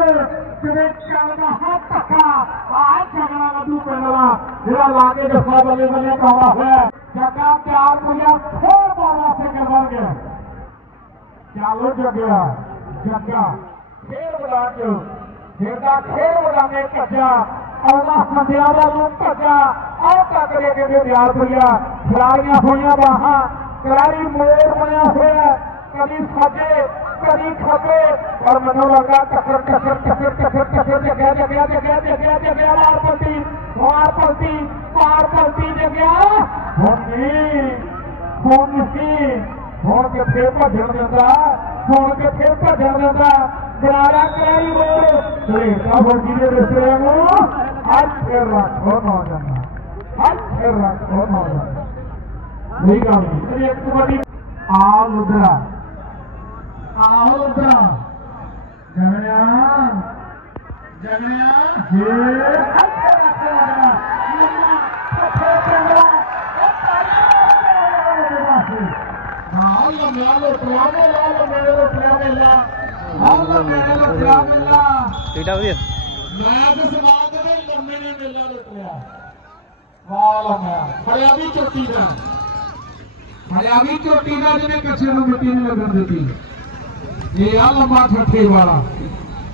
ਕਿਤੇ ਚੱਲਦਾ ਹਾਂ ਧੱਕਾ ਆਹ ਝਗੜਾ ਵਧੂ ਪਿੰਡ ਦਾ ਜਿਹੜਾ ਲਾ ਕੇ ਜੱਫਾ ਬੱਲੇ ਬੱਲੇ ਪਾਉਂਦਾ ਹੋਇਆ ਜੱਗਾ ਪਿਆਰ ਪੁਲਿਆ ਫੇਰ ਪਾਉਣ ਵਾਸਤੇ ਬਣ ਗਿਆ ਚਾਲੋ ਜੱਗਿਆ ਜੱਗਾ ਫੇਰ ਬੁਲਾ ਕੇ ਫੇਰਦਾ ਖੇਡ ਬੁਲਾਵੇ ਭੱਜਾ ਆਉਣਾ ਸੰਧਿਆ ਦਾ ਨੂੰ ਭੱਜਾ ਆਹ ਤੱਕ ਦੇ ਕੇ ਤਿਆਰ ਪੁਲਿਆ ਖਿਲਾੜੀਆਂ ਹੋਈਆਂ ਬਾਹਾਂ ਕਰਾਰੀ ਮੋੜ ਬਣਿਆ ਹੋਇਆ ਕਦੀ ਸੱਜੇ ਕਦੀ ਖੱਬੇ ਪਰ ਮੈਨੂੰ ਲੱਗਾ ਟੱਕਰ ਟੱਕਰ ਟੱਕਰ ਟੱਕਰ ਟੱਕਰ, ਜਗਿਆ ਜਗਿਆ ਜਗਿਆ ਜਗਿਆ ਜਗਿਆ ਮਾਰ ਪਲਟੀ ਮਾਰ ਪਲਟੀ ਮਾਰ ਪਲਟੀ ਜਗਿਆ। ਹੁਣ ਨਹੀਂ ਹੁਣ ਨਹੀਂ ਹੁਣ ਕਿੱਥੇ ਭੱਜਣ ਦਿੰਦਾ, ਹੁਣ ਕਿੱਥੇ ਭੱਜਣ ਦਿੰਦਾ ਗਰਾਰਾ ਕਰਾਈ ਬੋਲ। ਤੇ ਕਾਬਰ ਜੀ ਰਿਸ਼ਤਿਆਂ ਨੂੰ ਅੱਜ ਫਿਰ ਰੱਖੋ ਨਾ ਜਾਂਦਾ ਅੱਜ ਫਿਰ ਰੱਖੋ ਨਾ ਜਾਂਦਾ ਨਹੀਂ ਗੱਲ ਇਹ ਇੱਕ ਕਬੱਡੀ ਆ ਲੁੱਧਰਾ ਆ ਲੁੱਧਰਾ ਜਗਣਿਆ ਜਗਣਿਆ ਜੇ ਟੀਟਾ ਵਧੀਆ। ਮੈਂ ਤੇ ਸਮਾਜ ਦੇ ਲੰਮੇ ਨੇ ਮੇਲਾ ਲੁੱਟਿਆ ਵਾਹ ਲੰਮਾ ਫੜਿਆ ਵੀ ਚੋਟੀ ਦਾ। ਫੜਿਆ ਵੀ ਚੋਟੀ ਦਾ ਜਿਹਨੇ ਕੱਛੇ ਨੂੰ ਮਿੱਟੀ ਨਹੀਂ ਲੱਗਣ ਦਿੱਤੀ। ਇਹ ਆ ਲੰਮਾ ਠੱਠੇ ਵਾਲਾ।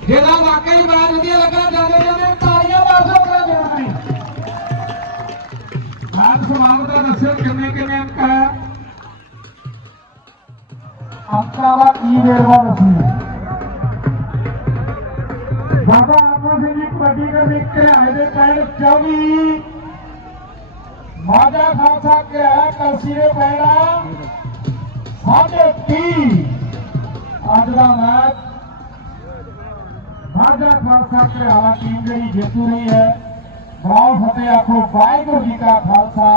ਜਿਹਦਾ ਵਾਕਈ ਬਾਹਰ ਵਧੀਆ ਲੱਗਾ, ਜਾਂਦੇ ਜਾਂਦੇ ਤਾਲੀਆਂ ਮਾਰੋ ਕਰ ਦੇਣਾ ਨਹੀਂ ਆਪ ਸਮਾਨ ਦਾ ਦੱਸਿਓ ਕਿੰਨੇ ਕਿੰਨੇ ਅੰਕ ਹੈ? ਅੰਕਾਂ ਦਾ ਕੀ ਵੇਰਵਾ ਦੱਸੀ? ਬਾਬਾ ਆਪਣਾ ਸਿੰਘ ਜੀ ਕਬੱਡੀ ਦੇ ਘਰਾਣੇ ਦੇ ਪਿੰਡ 24 ਮਾਝਾ ਖਾਲਸਾ ਘਰਾਣਾ ਕਲਸੀ ਦੇ ਪਿੰਡ 30 ਅੱਜ ਦਾ ਮੈਚ। ਮਾਝਾ ਖਾਲਸਾ ਘਰਾਣਾ ਟੀਮ ਜਿਹੜੀ ਜੇਤੂ ਰਹੀ ਹੈ। ਬਰਾਉ ਫਤਿਹ ਆਖੋ, ਵਾਹਿਗੁਰੂ ਜੀ ਕਾ ਖਾਲਸਾ।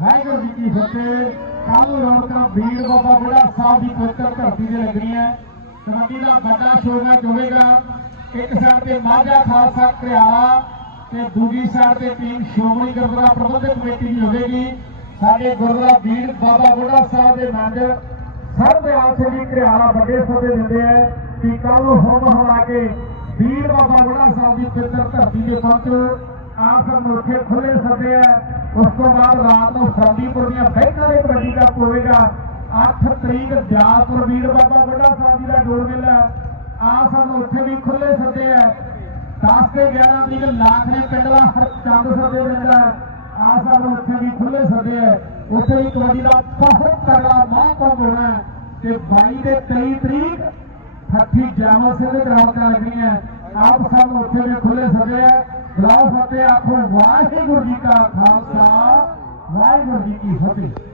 ਵਾਹਿਗੁਰੂ ਜੀ ਕੀ ਫਤਿਹ। ਕੱਲ ਰੌਣਕਾਂ ਵੀਰ ਬਾਬਾ ਬੁੜਾ ਸਾਹਿਬ ਦੀ ਪਵਿੱਤਰ ਧਰਤੀ ਤੇ ਲੱਗਣੀਆਂ ਕਬੱਡੀ ਦਾ ਵੱਡਾ ਸ਼ੋਅ ਮੈਚ ਹੋਵੇਗਾ ਇੱਕ ਸਾਈਡ ਤੇ ਮਾਝਾ ਖਾਲਸਾ ਘਰਿਆਲਾ ਤੇ ਦੂਜੀ ਸਾਈਡ ਤੇ ਟੀਮ ਸ਼੍ਰੋਮਣੀ ਗੁਰਦੁਆਰਾ ਪ੍ਰਬੰਧਕ ਕਮੇਟੀ ਦੀ ਹੋਵੇਗੀ। ਸਾਡੇ ਗੁਰਦੁਆਰਾ ਵੀਰ ਬਾਬਾ ਬੁੱਢਾ ਸਾਹਿਬ ਦੇ ਮੈਨੇਜਰ ਸਰਦਿਆਲ ਸਿੰਘ ਜੀ ਵੱਡੇ ਸੱਦੇ ਦਿੰਦੇ ਆ ਕਿ ਕੱਲ ਨੂੰ ਹੁਮ ਹਲਾ ਕੇ ਵੀਰ ਬਾਬਾ ਬੁੱਢਾ ਸਾਹਿਬ ਦੀ ਪਵਿੱਤਰ ਧਰਤੀ ਤੇ ਪਹੁੰਚੋ ਆਪ ਸਭ ਖੁੱਲੇ ਸੱਦੇ ਆ। ਉਸ ਤੋਂ ਬਾਅਦ ਰਾਤ ਨੂੰ ਫਰੰਦੀਪੁਰ ਦੀਆਂ ਬੈਂਕਾਂ ਦੇ ਕਬੱਡੀ ਕੱਪ ਹੋਵੇਗਾ 8 ਤਰੀਕ ਜਾਤਪੁਰ ਵੀਰ ਬਾਬਾ ਬੁੱਢਾ ਸਾਹਿਬ ਜੀ ਦਾ ਜੋੜ ਮੇਲਾ ਆਪ ਸਭ ਨੂੰ ਉੱਥੇ ਵੀ ਖੁੱਲੇ ਸੱਦੇ ਆ। 10 ਤੇ 11 ਤਰੀਕ ਲੱਖ ਨੇ ਪਿੰਡ ਦਾ ਹਰ ਚੰਦ ਸੱਦੇ ਦਿੰਦਾ ਆਪ ਸਭ ਨੂੰ ਉੱਥੇ ਵੀ ਖੁੱਲੇ ਸੱਦੇ ਆ। ਉੱਥੇ ਵੀ ਕਬੱਡੀ ਦਾ ਬਹੁਤ ਤਗੜਾ ਮਹਾਂਕੁੰਭ ਹੋਣਾ ਹੈ ਤੇ 22 ਤੇ 23 ਤਰੀਕ ਠੱਠੀ ਜਾਮਾ ਸਿੰਘ ਦੇ ਗਰਾਊਂਡ ਤੇ ਹੈ। ਆਪ ਸਭ ਉੱਥੇ ਵੀ ਖੁੱਲੇ ਸੱਦੇ ਆ। ਬਲਾਉ ਫਤਿਹ, ਆਖੋ ਵਾਹਿਗੁਰੂ ਜੀ ਕਾ ਖਾਲਸਾ, ਵਾਹਿਗੁਰੂ ਜੀ ਕੀ ਫਤਿਹ।